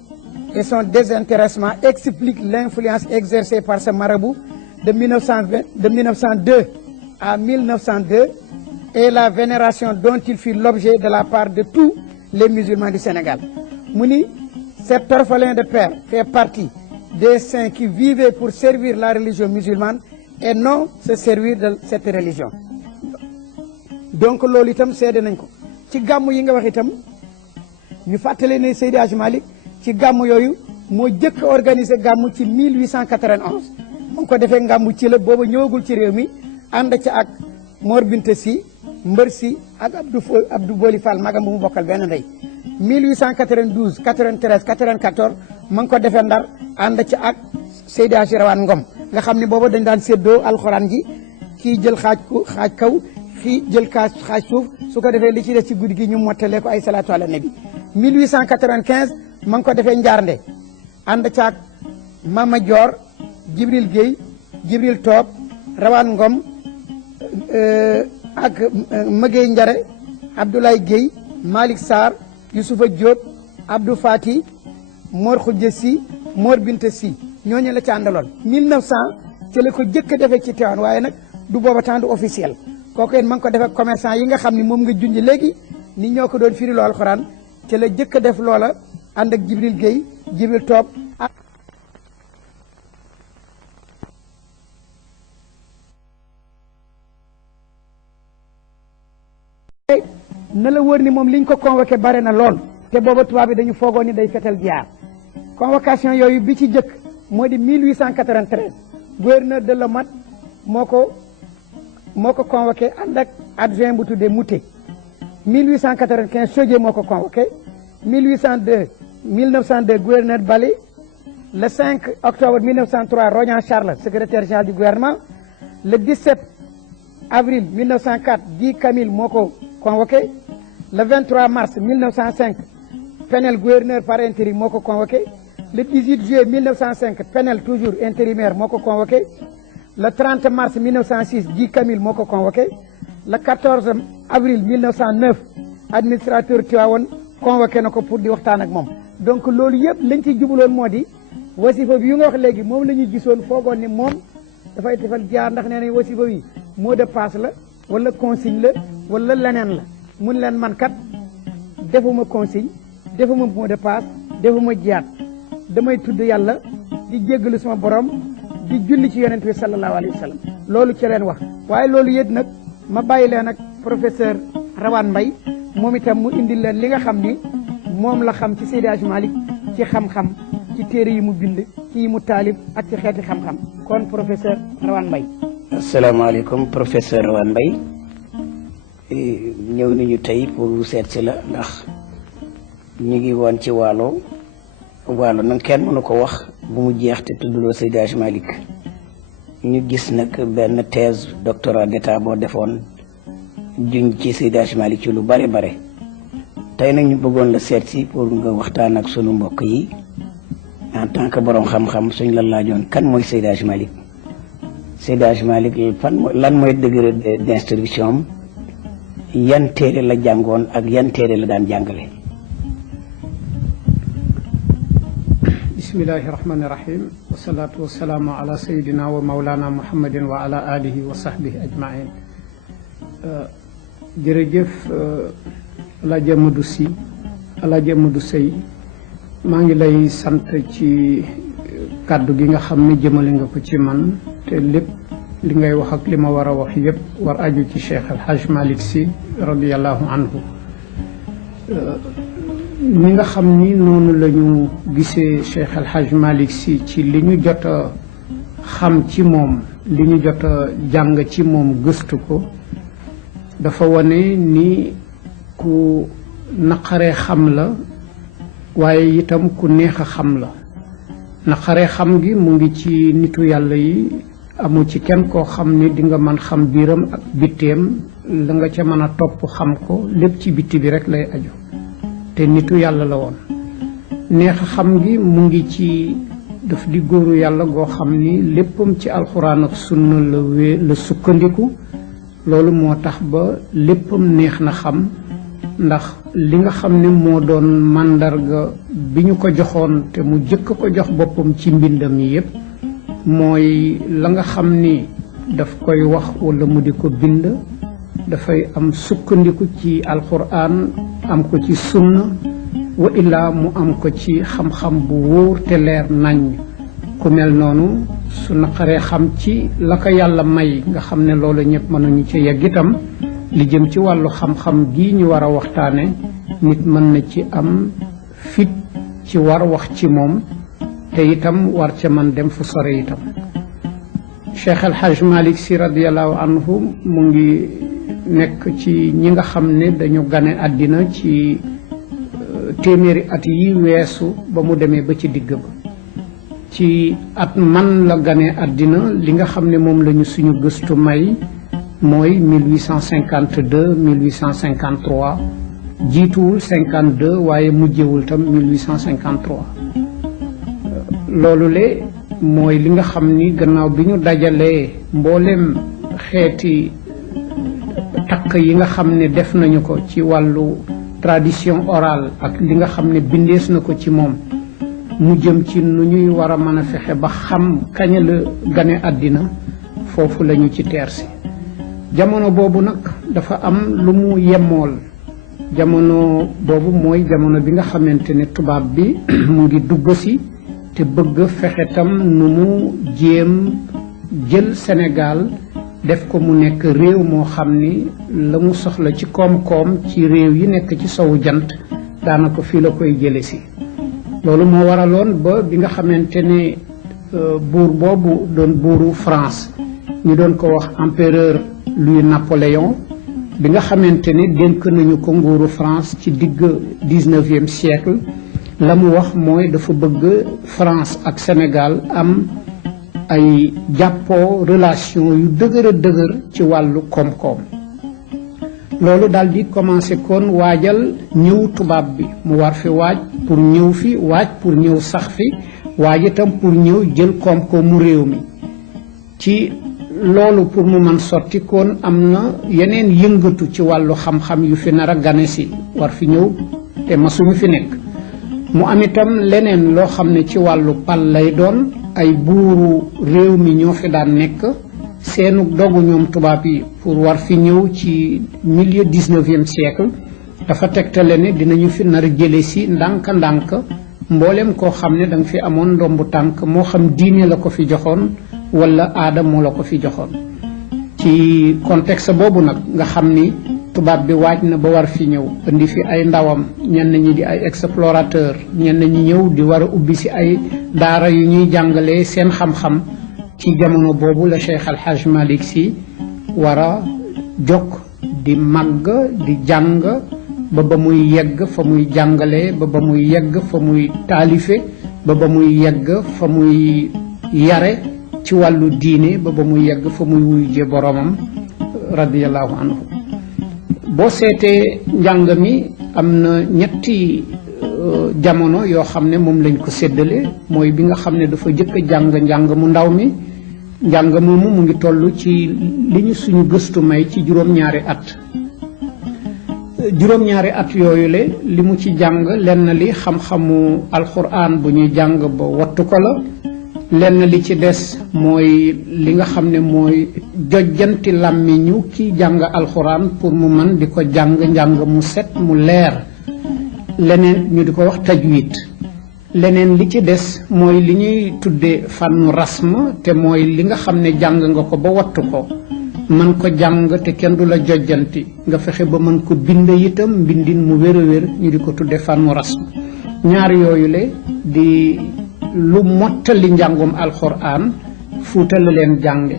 et son désintéressement expliquent l'influence exercée par ce marabout de 1902 à 1902 et la vénération dont il fut l'objet de la part de tous les musulmans du Sénégal. mu ni cet orphelin de père fait partie des saints qui vivaient pour servir la religion musulmane et non se servir de cette religion. donc loolu itam seede nañ ko ci gàmmu yi nga wax itam ñu fàttale ne Seydi Hadji Malick ci gàmmu yooyu moo jëkk organisé gàmmu ci 1891 mu ngi ko defee gàmmu ci la booba ñëwagul ci réew mi ànd ca ak Mor Binta Sy Mbër Sy ak Abdou Boli Fall magam bu mu bokkal benn ndey 1892 93 94 ma ngi ko defee Ndar ànd ca ak Seydi Hadji Rawane Ngom nga xam ne booba dañ daan séddoo alxuraan ji kii jël xaaj kaw kii jël xaaj suuf su ko defee li ci des ci guddi gi ñu mottalee ko ay salaatu ala nabi 1895 ma ngi ko defee Njaarnde ànd ca ak Mama Dior Jibril Guèye Jibril Toob Rawane Ngom ak Mëgey Njare Abdoulaye Guèye Malick Sarr Youssoufa Diop Abdou Fati Mor Khoudia Sy Mor Binta Sy ñooñu la ci àndaloon 1900 ci la ko jëkk a defee ci Tivaouane waaye nag du booba temps du officiel kooku yéen ma ngi ko defee commerçant yi nga xam ni moom nga junj léegi ni ñoo ko doon firi loo alxuraan ci la jëkk a def loola ànd ak Jibril Guèye Jibril Toob na la wër ni moom liñ ko convoqué bare na lool te booba tubaab bi dañu foogoon ni day fetal jiyaar convocation yooyu bi ci jëkk moo di 1893 gouverneur de Lomat moo ko convoqué ànd ak adjoint bu tuddee Mouté 1895 Chaudié moo ko convoqué 1902 gouverneur Bali le 5 octobre 1903 Rognan Charles secrétaire général du gouvernement le 17 avril 1904 Guy Camille moo ko convoqué le 23 mars 1905 Penel gouverneur par intérim moo ko convoqué le 18 juillet 1905 Penel toujours intérimaire moo ko convoqué le 30 mars 1906 Guy Camille moo ko convoqué le 14 avril 1909 administrateur Tivaouane convoqué na ko pour di waxtaan ak moom donc loolu yëpp lañ ci jubaloon moo di wasifa bi yu nga wax léegi moom la ñu gisoon foogoon ni moom dafay defal jaar ndax nee nañ wasifa bi mot de passe la wala consigne la wala leneen la mun leen man kat defuma consigne defuma mot de passe defuma jiyaat damay tudd yàlla di jéggalu sama borom di julli ci yonent bi sallallahu alayhi wa sallam loolu ci leen wax waaye loolu yëpp nag ma bàyyi leen ak professeur Rawane Mbaye moom itam mu indil leen li nga xam ni moom la xam ci Seydi Hadji Malick ci xam-xam ci téere yi mu bind ci yi mu taalif ak ci xeeti xam-xam kon professeur Rawane Mbaye. asalaamaaleykum professeur Rawane Mbaye ñëw nañu tey pour seet si la ndax ñu ngi woon ci waalo nag kenn mënu ko wax bu mu jeex te tudduloo Seydi Hadji Malick ñu gis nag benn thèse doctorat d'état boo defoon juñ ci Seydi Hadji Malick ci lu bare bare tey nag ñu bëggoon la seet si pour nga waxtaan ak sunu mbokk yi en tant que borom xam-xam suñ la laajoon kan mooy Seydi Hadji Malick Seydi Hadji Malick lan mooy degré d'instruction am yan téere la jàngoon ak yan téere la daan jàngale. bismillahi rahmani rahim wasalaatu wasalaamu ala sayidina wa maulana muhammadin wa ala alihi wa sahbihi ajmain jërëjëf Alaaji Amadou Sy Alaaji Amadou Sey maa ngi lay sant ci kàddu gi nga xam ne jëmale nga ko ci man te lépp li ngay wax ak li ma war a wax yëpp war aju ci Cheikh El Hadj Malick Sy radiallahu anhu ni nga xam ni noonu la ñu gisee Cheikh El Hadj Malick Sy ci li ñu jot a xam ci moom li ñu jot a jàng ci moom gëstu ko dafa wane ni ku naqaree xam la waaye itam ku neex a xam la naqaree xam gi mu ngi ci nitu yàlla yi amu ci kenn koo xam ni di nga mën xam biiram ak bitteem la nga ca mën a topp xam ko lépp ci bitti bi rek lay aju te nitu yàlla la woon neex a xam gi mu ngi ci daf di góoru yàlla goo xam ni léppam ci alxuraan ak sunna la sukkandiku loolu moo tax ba léppam neex na xam ndax li nga xam ne moo doon màndarga bi ñu ko joxoon te mu jëkk ko jox boppam ci mbindam yi yépp mooy la nga xam ni daf koy wax walla mu di ko bind dafay am sukkandiku ci alxuraan am ko ci sunna wa illaa mu am ko ci xam-xam bu wóor te leer nañ ku mel noonu su naqaree xam ci la ko yàlla may nga xam ne loolu ñëpp mënuñu ci yegg itam li jëm ci wàllu xam-xam gi ñu war a waxtaane nit mën na ci am fit ci war wax ci moom te itam war ca man dem fu sore itam Cheikh El Hadj Malick Sy radiallahu anhu mu ngi nekk ci ñi nga xam ne dañu gane àddina ci téeméeri at yi weesu ba mu demee ba ci digg ba ci at man la gane àddina li nga xam ne moom lañu suñu gëstu may mooy 1852 1853 jiituwul 52 waaye mujjewul tam 1853 loolu le mooy li nga xam ni gannaaw bi ñu dajalee mboolem xeeti takk yi nga xam ne def nañu ko ci wàllu tradition orale ak li nga xam ne bindees na ko ci moom mu jëm ci nu ñuy war a mën a fexe ba xam kañ la gane àddina foofu la ñu ci teersi jamono boobu nag dafa am lu mu yemmool jamono boobu mooy jamono bi nga xamante ne tubaab bi mu ngi dugg si te bëgg fexe tam nu mu jéem jël Sénégal def ko mu nekk réew moo xam ni la mu soxla ci koom-koom ci réew yi nekk ci sowu jant daanaka fii la koy jële si loolu moo waraloon ba bi nga xamante ne buur boobu doon buuru France ñu doon ko wax empereur Louis Napoléon bi nga xamante ne dénk nañu ko nguuru France ci digg 19e siècle la mu wax mooy dafa bëgg France ak Sénégal am ay jàppoo relation yu dëgër a dëgër ci wàllu koom-koom loolu daal di commencé kon waajal ñëw tubaab bi mu war fi waaj pour ñëw fi waaj pour ñëw sax fi waaj itam pour ñëw jël koom-koomu réew mi ci loolu pour mu mën sotti kon am na yeneen yëngatu ci wàllu xam-xam yu fi nar a gane si war fi ñëw te masuñu fi nekk mu am itam leneen loo xam ne ci wàllu pal lay doon ay buuru réew mi ñoo fi daan nekk seenu dogu ñoom tubaab yi pour war fi ñëw ci milieu 19e siècle dafa tegtale ne dinañu fi nar a jële si ndànk-ndànk mboolem koo xam ne da nga fi amoon ndombu tànk moo xam diine la ko fi joxoon wala aada moo la ko fi joxoon ci contexte boobu nag nga xam ni tubaab bi waaj na ba war fi ñëw indi fi ay ndawam ñenn ñi di ay explorateur ñenn ñi ñëw di war a ubbi si ay daara yu ñuy jàngalee seen xam-xam ci jamono boobu la Cheikh Al Hadj Malick Sy war a jokk di màgg di jàng ba muy yegg fa muy jàngalee ba muy yegg fa muy taalife ba muy yegg fa muy yare ci wàllu diine ba muy yegg fa muy wuyje boromam radiyallahu anhu boo seetee njàng mi am na ñetti jamono yoo xam ne moom lañ ko séddale mooy bi nga xam ne dafa jëkk a jàng njàng mu ndaw mi njàng moomu mu ngi toll ci li ñu suñu gëstu may ci juróom-ñaari at juróom-ñaari at yooyu li mu ci jàng lenn li xam-xamu alxuraan bu ñuy jàng ba wattu ko la lenn li ci des mooy li nga xam ne mooy jojjanti làmmiñu ki jàng alxuraan pour mu mën di ko jàng njàng mu set mu leer leneen ñu di ko wax tajwid leneen li ci des mooy li ñuy tuddee fànnu rasm te mooy li nga xam ne jàng nga ko ba wattu ko mën ko jàng te kenn du la jojjanti nga fexe ba mën ko bind itam mbindin mu wér a wér ñu di ko tuddee fànnu rasm ñaar yooyu le di lu mottali njàngum alxuraan Fuuta la leen jànge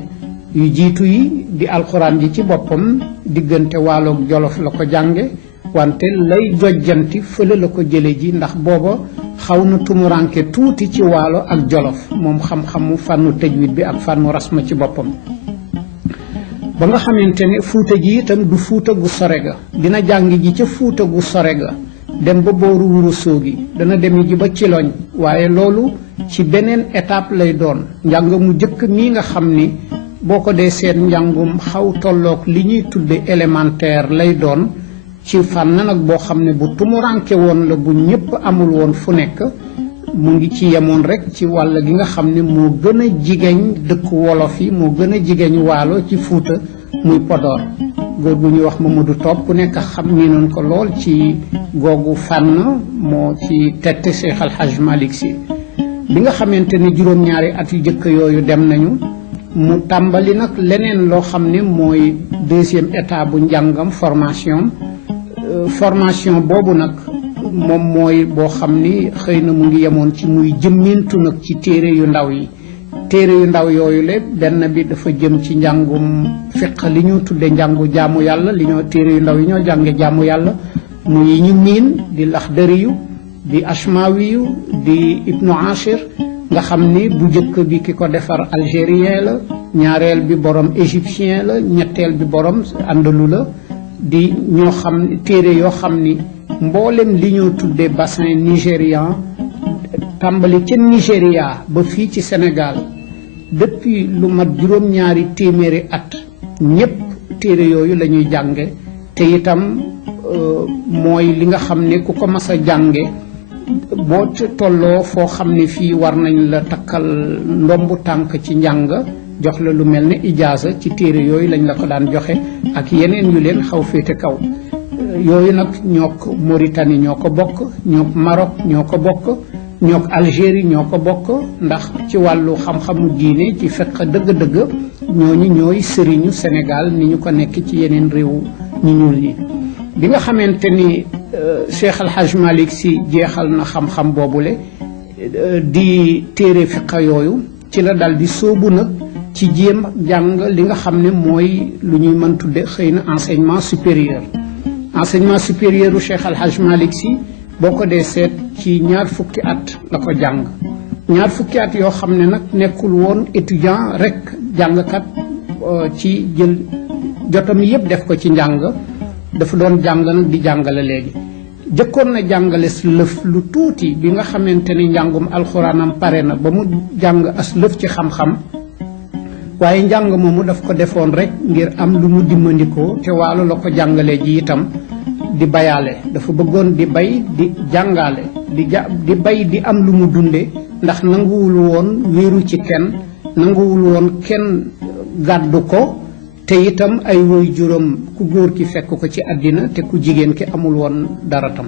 yu jiitu yi di alxuraan ji ci boppam diggante Waaloog Jolof la ko jànge wante lay jojjanti fële la ko jële ji ndax booba xaw na tumuranke tuuti ci Waalo ak Jolof moom xam-xamu fànnu tajwid bi ak fànnu rasma ci boppam ba nga xamante ne Fuuta ji itam du Fuuta gu sore ga dina jàng ji ca Fuuta gu sore ga dem ba booru Wuro Soogi dana dem ji ba Ciloñ waaye loolu ci beneen étape lay doon njàng mu jëkk mii nga xam ni boo ko dee seet njàngum xaw tolloog li ñuy tudde élémentaire lay doon ci fànn nag boo xam ne bu tumuranke woon la bu ñëpp amul woon fu nekk mu ngi ci yemoon rek ci wàll gi nga xam ne moo gën a jigéen dëkku wolof yi moo gën a jigéen Waalo ci Fuuta muy Podor góor gu ñuy wax Mamadou Top ku nekk xam ni noonu ko lool ci googu fànn moo ci tette Cheikh Al Hadj Malick Sy bi nga xamante ne juróom-ñaari at yu jëkk yooyu dem nañu mu tàmbali nag leneen loo xam ne mooy deuxième état bu njàngam formation boobu nag moom mooy boo xam ni xëy na mu ngi yemoon ci muy jëmmintu nag ci téere yu ndaw yi téere yu ndaw yooyu le benn bi dafa jëm ci njàngum fiq li ñu tudde njàngu jaamu yàlla li ñoo téere yu ndaw yi ñoo jànge jaamu yàlla muy ñu miin di Laxdariyu di Ashmawiyu di Ibnu Ashir nga xam ni bu njëkk bi ki ko defar algérien la ñaareel bi borom égyptien la ñetteel bi borom andalu la di ñoo xam téere yoo xam ni mboolem li ñoo tuddee bassin nigérian tàmbali ca Nigéria ba fii ci Sénégal depuis lu mat juróom-ñaari téeméeri at ñépp téere yooyu la ñuy jànge te itam mooy li nga xam ne ku ko mas a jànge boo tolloo foo xam ne fii war nañ la takkal ndombu tànk ci njàng jox la lu mel ne ijaaza ci téere yooyu lañ la ko daan joxe ak yeneen yu leen xaw féete kaw yooyu nag ñoo ko Mauritanie ñoo ko bokk ñoo Maroc ñoo ko bokk ñook Algérie ñoo ko bokk ndax ci wàllu xam-xamu diine ci fiqh dëgg-dëgg ñooñu ñooy sëriñu Sénégal ni ñu ko nekk ci yeneen réew ñu ñuul ñi bi nga xamante ni Cheikh El Hadj Malick Sy jeexal na xam-xam boobule di téere fiqh yooyu ci la dal di sóobu nag ci jéem jàng li nga xam ne mooy lu ñuy mën tudde xëy na enseignement supérieur u Cheikh El Hadj Malick Sy boo ko dee seet ci 20 at la ko jàng 20 at yoo xam ne nag nekkul woon étudiant rek jàngkat ci jël jotam yëpp def ko ci njàng dafa doon jàng nag di jàngale léegi jëkkoon na jàngale lëf lu tuuti bi nga xamante ni njàngum alxuraanam pare na ba mu jàng as lëf ci xam-xam waaye njàng moomu daf ko defoon rek ngir am lu mu dimmandikoo te waalo la ko jàngalee ji itam di bayaale dafa bëggoon di bay di jàngale di bay di am lu mu dunde ndax nanguwul woon wéeru ci kenn nanguwul woon kenn gàddu ko te itam ay woy juróom ku góor ki fekk ko ci àddina te ku jigéen ki amul woon dara tam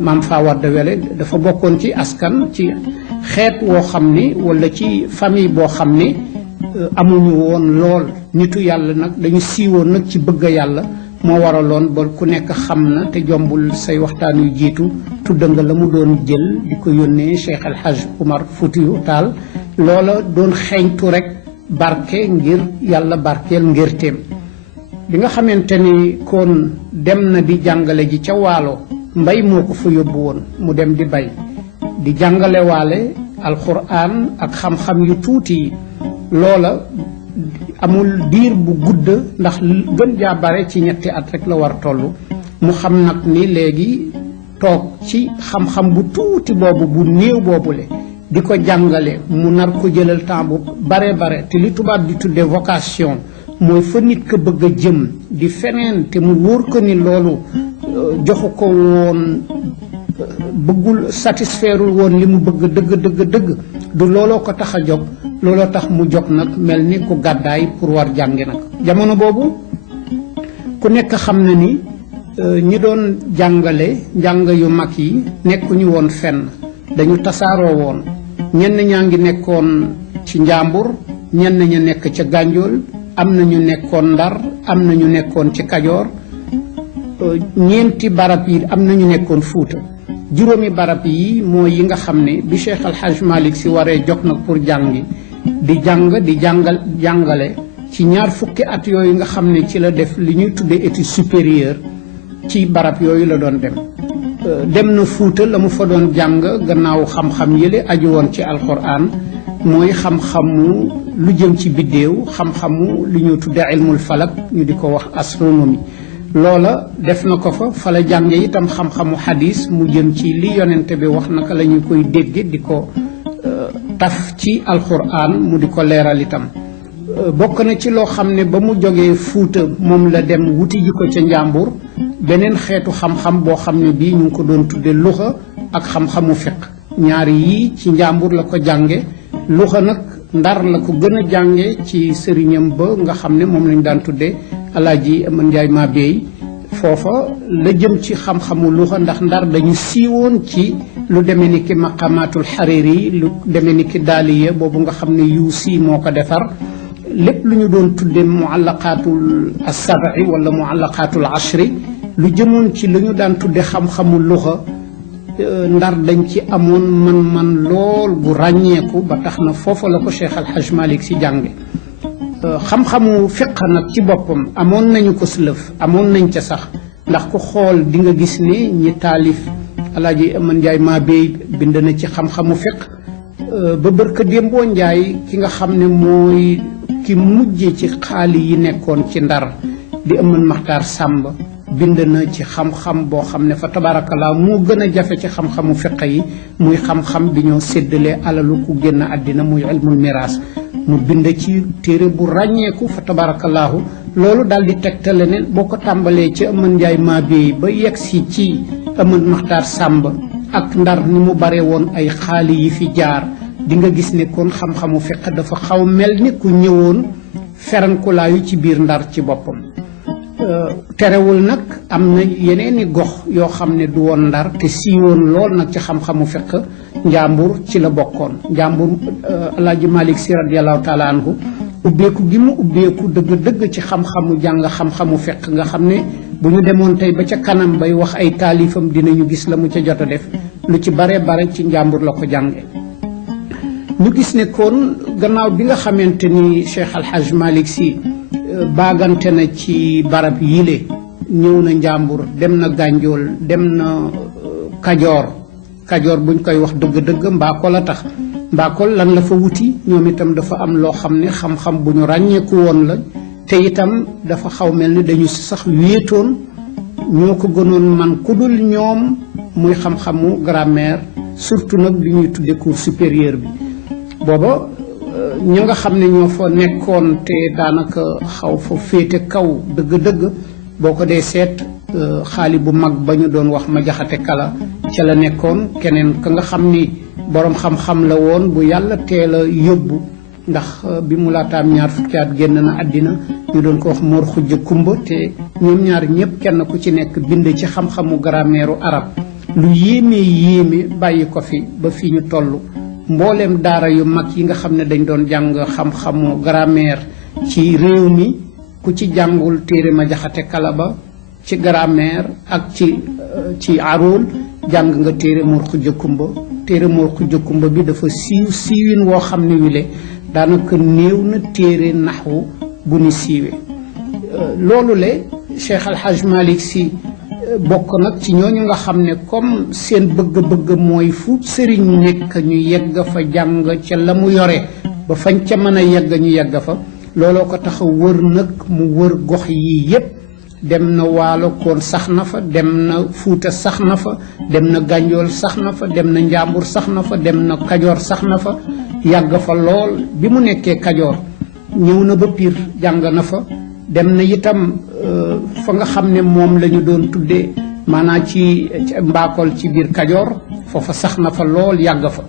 maam Fawade Wele dafa bokkoon ci askan ci xeet woo xam ni walla ci famille boo xam ni amuñu woon lool nitu yàlla nag dañu siiwoon nag ci bëgg yàlla moo waraloon ba ku nekk xam na te jombul say waxtaan yu jiitu tudda nga la mu doon jël di ko yónnee Cheikh El Hadj Oumar Foutiyou Tall loola doon xeeñtu rek barke ngir yàlla barkeel ngirteem bi nga xamante ni kon dem na di jàngale ji ca waalo mbay moo ko fa yóbbu woon mu dem di bay di jàngale waale alxuraan ak xam-xam yu tuuti yi loola amul diir bu gudd ndax gën jaa bare ci 2 at rek la war toll mu xam nag ni léegi toog ci xam-xam bu tuuti boobu bu néew boobule di ko jàngale mu nar ko jëlal temps bu bare te li tubaab di tudde vocation mooy fa nit ko bëgg a jëm di feneen te mu wóor ko ni loolu joxu ko woon bëggul satisfairul woon li mu bëgg dëgg du looloo ko tax a jóg looloo tax mu jóg nag mel ni ku gàddaay pour war jàngi nag jamono boobu ku nekk xam na ni ñi doon jàngale njàng yu mag yi nekkuñu woon fenn dañu tasaaroo woon ñenn ñaa ngi nekkoon ci Njàmbur ñenn ña nekk ca Gànjool am na ñu nekkoon Ndar am na ñu nekkoon ci Kajoor ñeenti barab yi am na ñu nekkoon Fuuta juróomi barab yi mooy yi nga xam ne bi Cheikh El Hadj Malick Sy waree jóg nag pour jàngi di jàngale ci 20 at yooyu nga xam ne ci la def li ñuy tuddee étude supérieure ci barab yooyu la doon dem na Fuuta la mu fa doon jàng gannaaw xam-xam yële aju woon ci alxuraan mooy xam-xamu lu jëm ci biddéew xam-xamu li ñu tuddee ilmul falak ñu di ko wax astronomie loola def na ko fa la jànge itam xam-xamu xadis mu jëm ci li yonente bi wax naka la ñu koy dégge di ko taf ci alxuraan mu di ko leeral itam bokk na ci loo xam ne ba mu jógee Fuuta moom la dem wuti ji ko ca Njàmbur beneen xeetu xam-xam boo xam ne bii ñu ngi ko doon tudde luxa ak xam-xamu fiq ñaari yii ci Njàmbur la ko jànge luxa nag Ndar la ko gën a jànge ci sëriñam ba nga xam ne moom lañu daan tudde Alaaji Aman Njaay maa beey foofa la jëm ci xam-xamu luxa ndax Ndar dañu siiwoon ci lu demee ni ki maqamatul Hariri lu demee ni ki daaliya boobu nga xam ne Yuusi moo ko defar lépp lu ñu doon tudde muallaqaatul as-sab'i wala muallaqaatul ashri lu jëmoon ci lu ñu daan tudde xam-xamu luxa Ndar dañ ci amoon man lool bu ràññeeku ba tax na foofa la ko Cheikh Al Hadj Malick Sy jànge xam-xamu fiq nag ci boppam amoon nañu ko sëlëf amoon nañ ca sax ndax ku xool di nga gis ne ñi taalif Alaaji Aman Njaay maa beey bind na ci xam-xamu fiq ba bërka démboo Njaay ki nga xam ne mooy ki mujje ci xaali yi nekkoon ci Ndar di Aman Maxtaar Sàmb bind na ci xam-xam boo xam ne fa tabarakallah moo gën a jafe ci xam-xamu fiq yi muy xam-xam bi ñoo séddalee alalu ku génn àddina muy ilmul miraas mu bind ci téere bu ràññeeku fa tabarakallahu loolu daal di tegtale ne boo ko tàmbalee ci Aman Njaay maa beey ba yegg si ci Aman Maxtaar Sàmb ak Ndar ni mu bare woon ay xaali yi fi jaar di nga gis ne kon xam-xamu fiq dafa xaw mel ni ku ñëwoon ferankulaayu ci biir Ndar ci boppam terewul nag am na yeneeni gox yoo xam ne du woon Ndar te siiwoon lool nag ci xam-xamu fiq Njàmbur ci la bokkoon. Njàmbur Alaaji Malick Si radiyallahu taala anhu ubbeeku gi mu ubbeeku dëgg-dëgg ci xam-xamu jàng xam-xamu fiq nga xam ne bu ñu demoon tey ba ca kanam bay wax ay taalifam dinañu gis la mu ca jot a def lu ci bare bare ci Njàmbur la ko jànge ñu gis ne kon gannaaw bi nga xamante ni Cheikh Al Hadj Malick Sy baagante na ci barab yile ñëw na Njàmbur dem na Gànjool dem na Kajoor buñ koy wax dëgg-dëgg Mbakol a tax Mbakol lan la fa wuti ñoom itam dafa am loo xam ne xam-xam bu ñu ràññeeku woon la te itam dafa xaw mel ni dañu sax wéetoon ñoo ko gënoon man ku dul ñoom muy xam-xamu grammaire surtout nag bi ñuy tudde cours supérieur bi booba ñi nga xam ne ñoo fa nekkoon te daanaka xaw fa féete kaw dëgg-dëgg boo ko dee seet xaali bu mag ba ñu doon wax ma jaxate kala ca la nekkoon keneen ka nga xam ni boroom xam-xam la woon bu yàlla teel a yóbbu ndax bi mu laataam ñaar fukki at génn na àddina ñu doon ko wax Mor Xujja Kumba te ñoom ñaar ñëpp kenn ku ci nekk bind ci xam-xamu grammaire arab lu yéeme bàyyi ko fi ba fii ñu toll mbooleem daara yu mag yi nga xam ne dañ doon jàng xam-xamu grammaire ci réew mi ku ci jàngul téere ma jaxate kala ba ci grammaire ak ci arul jàng nga téere Mor Xujja Kumba téere Mor Xujja Kumba bi dafa siiwin woo xam ne wile daanaka néew na téere naxwu bu ni siiwee loolu le Cheikh Al Hadj Malick Sy bokk nag ci ñooñu nga xam ne comme seen bëgg-bëgg mooy fu sëriñ nekk ñu yegg fa jàng ca la mu yore ba fañ ca mën a yegg ñu yegg fa looloo ko tax a wër nag mu wër gox yii yépp dem na Waalo koon sax na fa dem na Fuuta sax na fa dem na Gànjool sax na fa dem na Njàmbur sax na fa dem na Kajoor sax na fa yàgg fa lool bi mu nekkee Kajoor ñëw na ba Piir jàng na fa dem na itam fa nga xam ne moom la ñu doon tuddee maanaam ci Mbakol ci biir Kajoor foofa sax na fa lool yàgg fa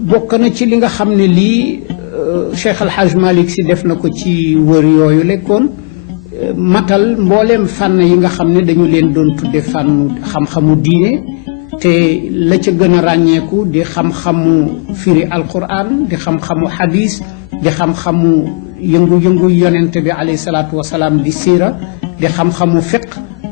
bokk na ci li nga xam ne lii Cheikh Al Hadj Malick Sy def na ko ci wër yooyu lekkoon matal mbooleem fànn yi nga xam ne dañu leen doon tudde fànnu xam-xamu diine te la ca gën a ràññeeku di xam-xamu firi alquran di xam-xamu hadis di xam-xamu yëngu-yëngu yonente bi alayhi salaatu wasalaam di siira di xam-xamu fiq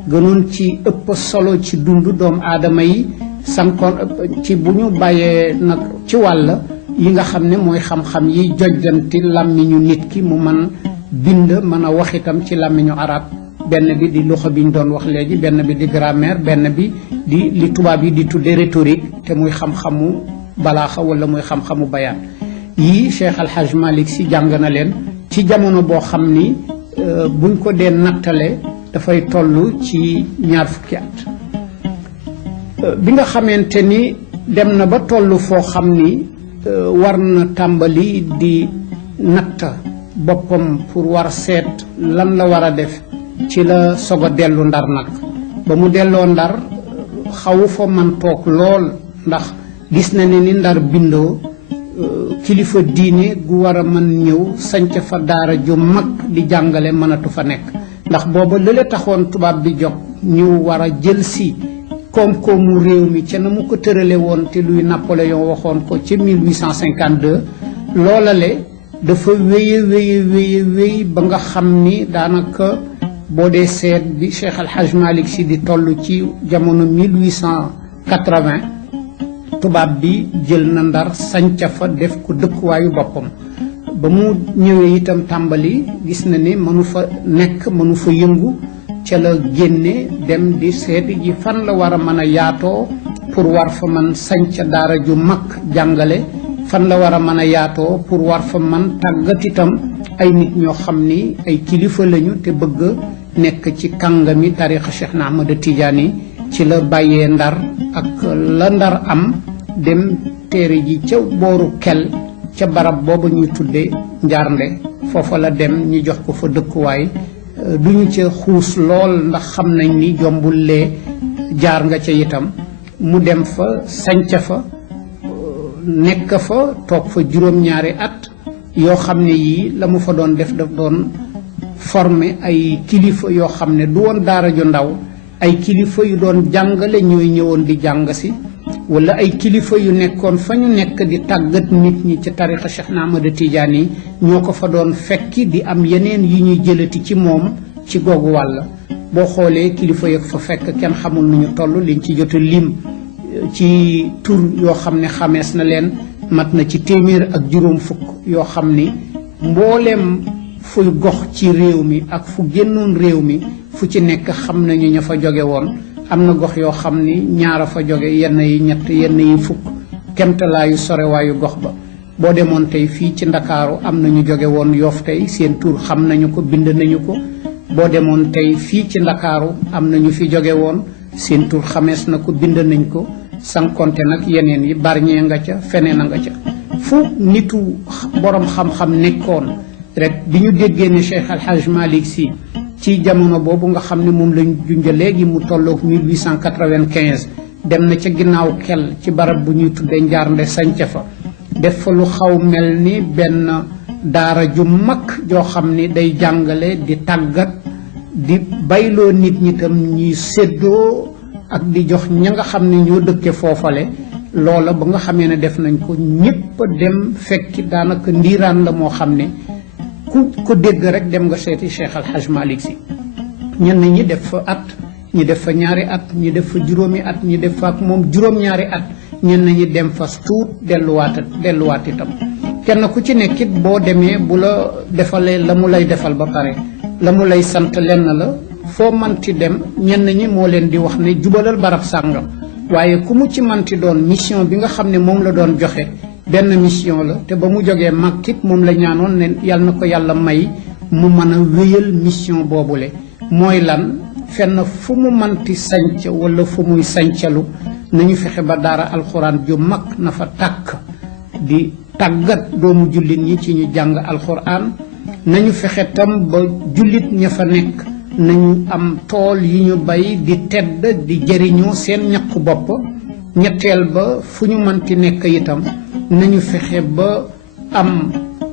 gënoon ci ëpp solo ci dundu doomu aadama yi sankoon ci bu ñu bàyyee nag ci wàll yi nga xam ne mooy xam-xam yi jojjanti làmmiñu nit ki mu man bind mën a wax itam ci làmmiñu arab benn bi di luxa bi ñu doon wax léegi benn bi di grammaire benn bi di li tubaab yi di tudde rhétorique te muy xam-xamu balaaxa wala muy xam-xamu bayaan yii Cheikh Al Hadj Malick Sy jàng na leen ci jamono boo xam ni buñ ko dee nattale dafay toll ci 20 at bi nga xamante ni dem na ba toll foo xam ni war na tàmbali di natt boppam pour war seet lan la war a def ci la soog a dellu Ndar nag ba mu delloo Ndar xawu fa man toog lool ndax gis na ne ni Ndar bindoo kilifa diine gu war a mën ñëw sanc fa daara ju mag di jàngale mënatu fa nekk ndax booba lële taxoon tubaab bi jóg ñu war a jël si koom-koomu réew mi ca na mu ko tërale woon te luy Napoléon waxoon ko ci 1852 loolale dafa wéy ba nga xam ni daanaka boo dee seet bi Cheikh Al Hadj Malick Sy di toll ci jamono 1880 tubaab bi jël na Ndar sanca fa def ko dëkkuwaayu boppam ba mu ñëwee itam tàmbali gis na ni mënu fa nekk mënu fa yëngu ca la génne dem di seet ji fan la war a mën a yaatoo pour war fa man sanca daara ju mag jàngale fan la war a mën a yaatoo pour war fa man tàggat itam ay nit ñoo xam ni ay kilifa lañu te bëgg nekk ci kàngami tarixa Cheikh na Ahmada Tidiane ci la bàyyee Ndar ak la Ndar am dem téere ji ca booru kel ca barab booba ñuy tudde Njaarnde foofa la dem ñu jox ko fa dëkkuwaay duñu ca xuus lool ndax xam nañ ni jombul lee jaar nga ca itam mu dem fa sanca fa nekk fa toog fa juróom-ñaari at yoo xam ne yii la mu fa doon def daf doon formé ay kilifa yoo xam ne du woon daara ju ndaw ay kilifa yu doon jàngale ñooy ñëwoon di jàng si wala ay kilifa yu nekkoon fa ñu nekk di tàggat nit ñi ci tariqa Cheikh na Ahmada Tidiane yi ñoo ko fa doon fekki di am yeneen yu ñuy jëlati ci moom ci googu wàll boo xoolee kilifa yëg fa fekk kenn xamul nu ñu toll liñ ci jot a lim ci tur yoo xam ne xamees na leen mat na ci téeméer ak juróom fukk yoo xam ni mbooleem fuy gox ci réew mi ak fu génnoon réew mi fu ci nekk xam nañu ña fa jóge woon am na gox yoo xam ni ñaara fa jóge yenn yi ñett yenn yi fukk kemtalaayu sorewaayu gox ba boo demoon tey fii ci ndakaaru am na ñu jóge woon Yoff tey seen tur xam nañu ko bind nañu ko boo demoon tey fii ci ndakaaru am na ñu fi jóge woon seen tur xamees na ko bind nañ ko sankonte nag yeneen yi barñee nga ca feneen a nga ca fu nitu borom xam-xam nekkoon rek bi ñu déggee ne Cheikh Al Hadj Malick Sy ci jamono boobu nga xam ne moom lañ junja léegi mu tolloog 1895 dem na ca ginnaaw kel ci barab bu ñuy tuddee Njaarnde sanca fa def fa lu xaw mel ni benn daara ju mag joo xam ni day jàngale di tàggat di bayloo nit ñi tam ñuy séddoo ak di jox ña nga xam ne ñoo dëkke foofale loola ba nga xamee ne def nañ ko ñépp dem fekki daanaka ndiiraan la moo xam ne ku ko dégg rek dem nga seeti Cheikh Al Hadj Malick Sy ñenn ñi def fa at ñi def fa ñaari at ñi def fa juróomi at ñi def fa ak moom juróom-ñaari at ñenn ñi dem fa tuut delluwaat itam kenn ku ci nekkit boo demee bu la defalee la mu lay defal ba pare la mu lay sant lenn la foo manti dem ñenn ñi moo leen di wax ne jubalal barab sàngam waaye ku mu ci manti doon mission bi nga xam ne moom la doon joxe benn mission la te ba mu jógee Makkit moom la ñaanoon ne yàlla na ko yàlla may mu mën a wéyal mission boobule mooy lan fenn fu mu manti sanc wala fu muy sancalu nañu fexe ba daara alxuraan ju mag na fa tàkk di tàggat doomu jullit ñi ci ñu jàng alxuraan nañu fexe tam ba jullit ña fa nekk nañu am tool yi ñu bay di tedd di jëriñoo seen ñaqu bopp ñetteel ba fu ñu manti nekk itam nañu fexe ba am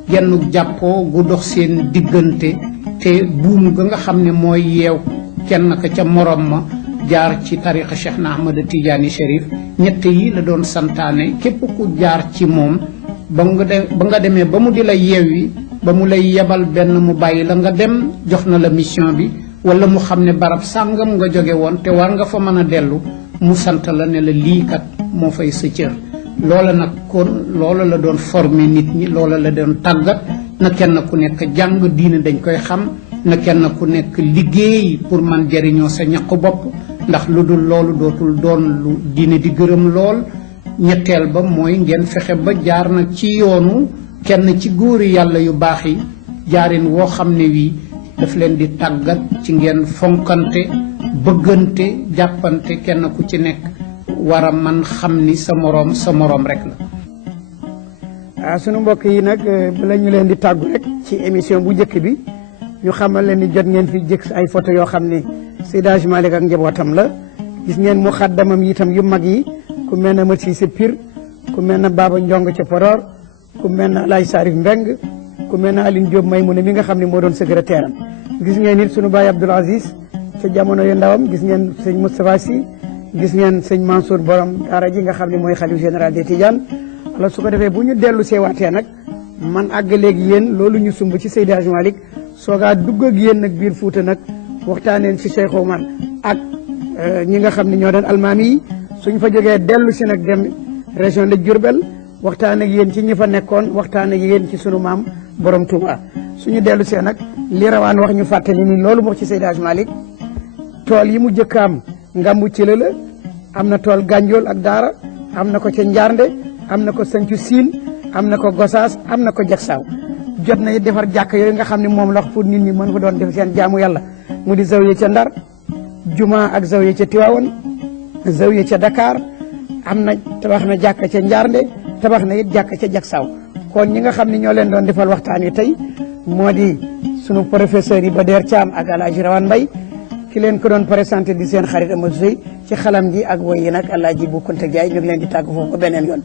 genn jàppoo gu dox seen diggante te buum ga nga xam ne mooy yeew kenn ka ca morom ma jaar ci tariqa Cheikh na Ahmada Tidiane Chérif ñett yi la doon santaane képp ku jaar ci moom ba nga demee ba mu di la yeewi ba mu lay yebal benn mu bàyyi la nga dem jox na la mission bi wala mu xam ne barab sàngam nga jóge woon te war nga fa mën a dellu mu sant la ne la lii kat moo fay sa cër loola nag kon loola la doon former nit ñi loola la doon tàggat na kenn ku nekk jàng diine dañ koy xam na kenn ku nekk liggéey pour man jëriñoo sa ñaqu bopp ndax lu dul loolu dootul doon lu diine di gërëm lool ñetteel ba mooy ngeen fexe ba jaar nag ci yoonu kenn ci góori yàlla yu baax yi jaarin woo xam ne wii daf leen di tàggat ci ngeen fonkante bëggante jàppante kenn ku ci nekk war a man xam ni sa moroom rek la. sunu mbokk yi nag bala ñu leen di tàggu rek ci émission bu njëkk bi ñu xamal leen ni jot ngeen fi jëkk ay photo yoo xam ne Seydi Hadji Malick ak njabootam la gis ngeen mu xaddamam yi itam yu mag yi ku mel ne Mati Cissé Pire ku mel ne Baba Ndiong ca Podor ku mel ne Alaaj Sarif Mbeng ku mel ne Aline Diop Maymouna mi nga xam ne moo doon secrétaire am gis ngeen it sunu baay Abdoul Aziz ca jamono yu ndawam gis ngeen sëñ Moustapha Sy gis ngeen sëñ Mansour borom daara ji nga xam ne mooy xalif général des Tidianes alors su ko defee bu ñu dellu seewaatee nag man àgg léegi yéen loolu ñu sumb ci Seydi Hadji Malick soogaa dugg ak yéen nag biir Fuuta nag waxtaaneen fi Cheikh Omar ak ñi nga xam ne ñoo doon almaami yi suñ fa jógee dellu si nag dem région de Diourbel waxtaan ak yéen ci ñi fa nekkoon waxtaan ak yéen ci sunu maam borom Touba suñu dellu see nag li rawaan wax ñu fàttali ni loolu wax ci Seydi Hadji Malick tool yi mu jëkk am ngambu ci la am na tool Gànjool ak Daara am na ko ca Njaarnde am na ko Sancu Siin am na ko Gosaas am na ko Jaksaaw jot na it defar jàkk yooyu nga xam ne moom la wax pour nit ñi mën fa doon def seen jaamu yàlla mu di zawiya ca Ndar juma ak zawiya ca Tiwaawan zawiya ca Dakar am na tabax na jàkk ca Njaarnde tabax na it jàkk ca Jaksaaw kon ñi nga xam ne ñoo leen doon defal waxtaan wi tey moo di sunu professeur yi Bader Thiam ak El Hadj Rawane Mbaye ki leen ko doon présenté di seen xarit Amadou Sey ci xalam ji ak woy yi nag El Hadj Bu Kunta Jaay ñu ngi leen di tàgg foofu ba beneen yoon.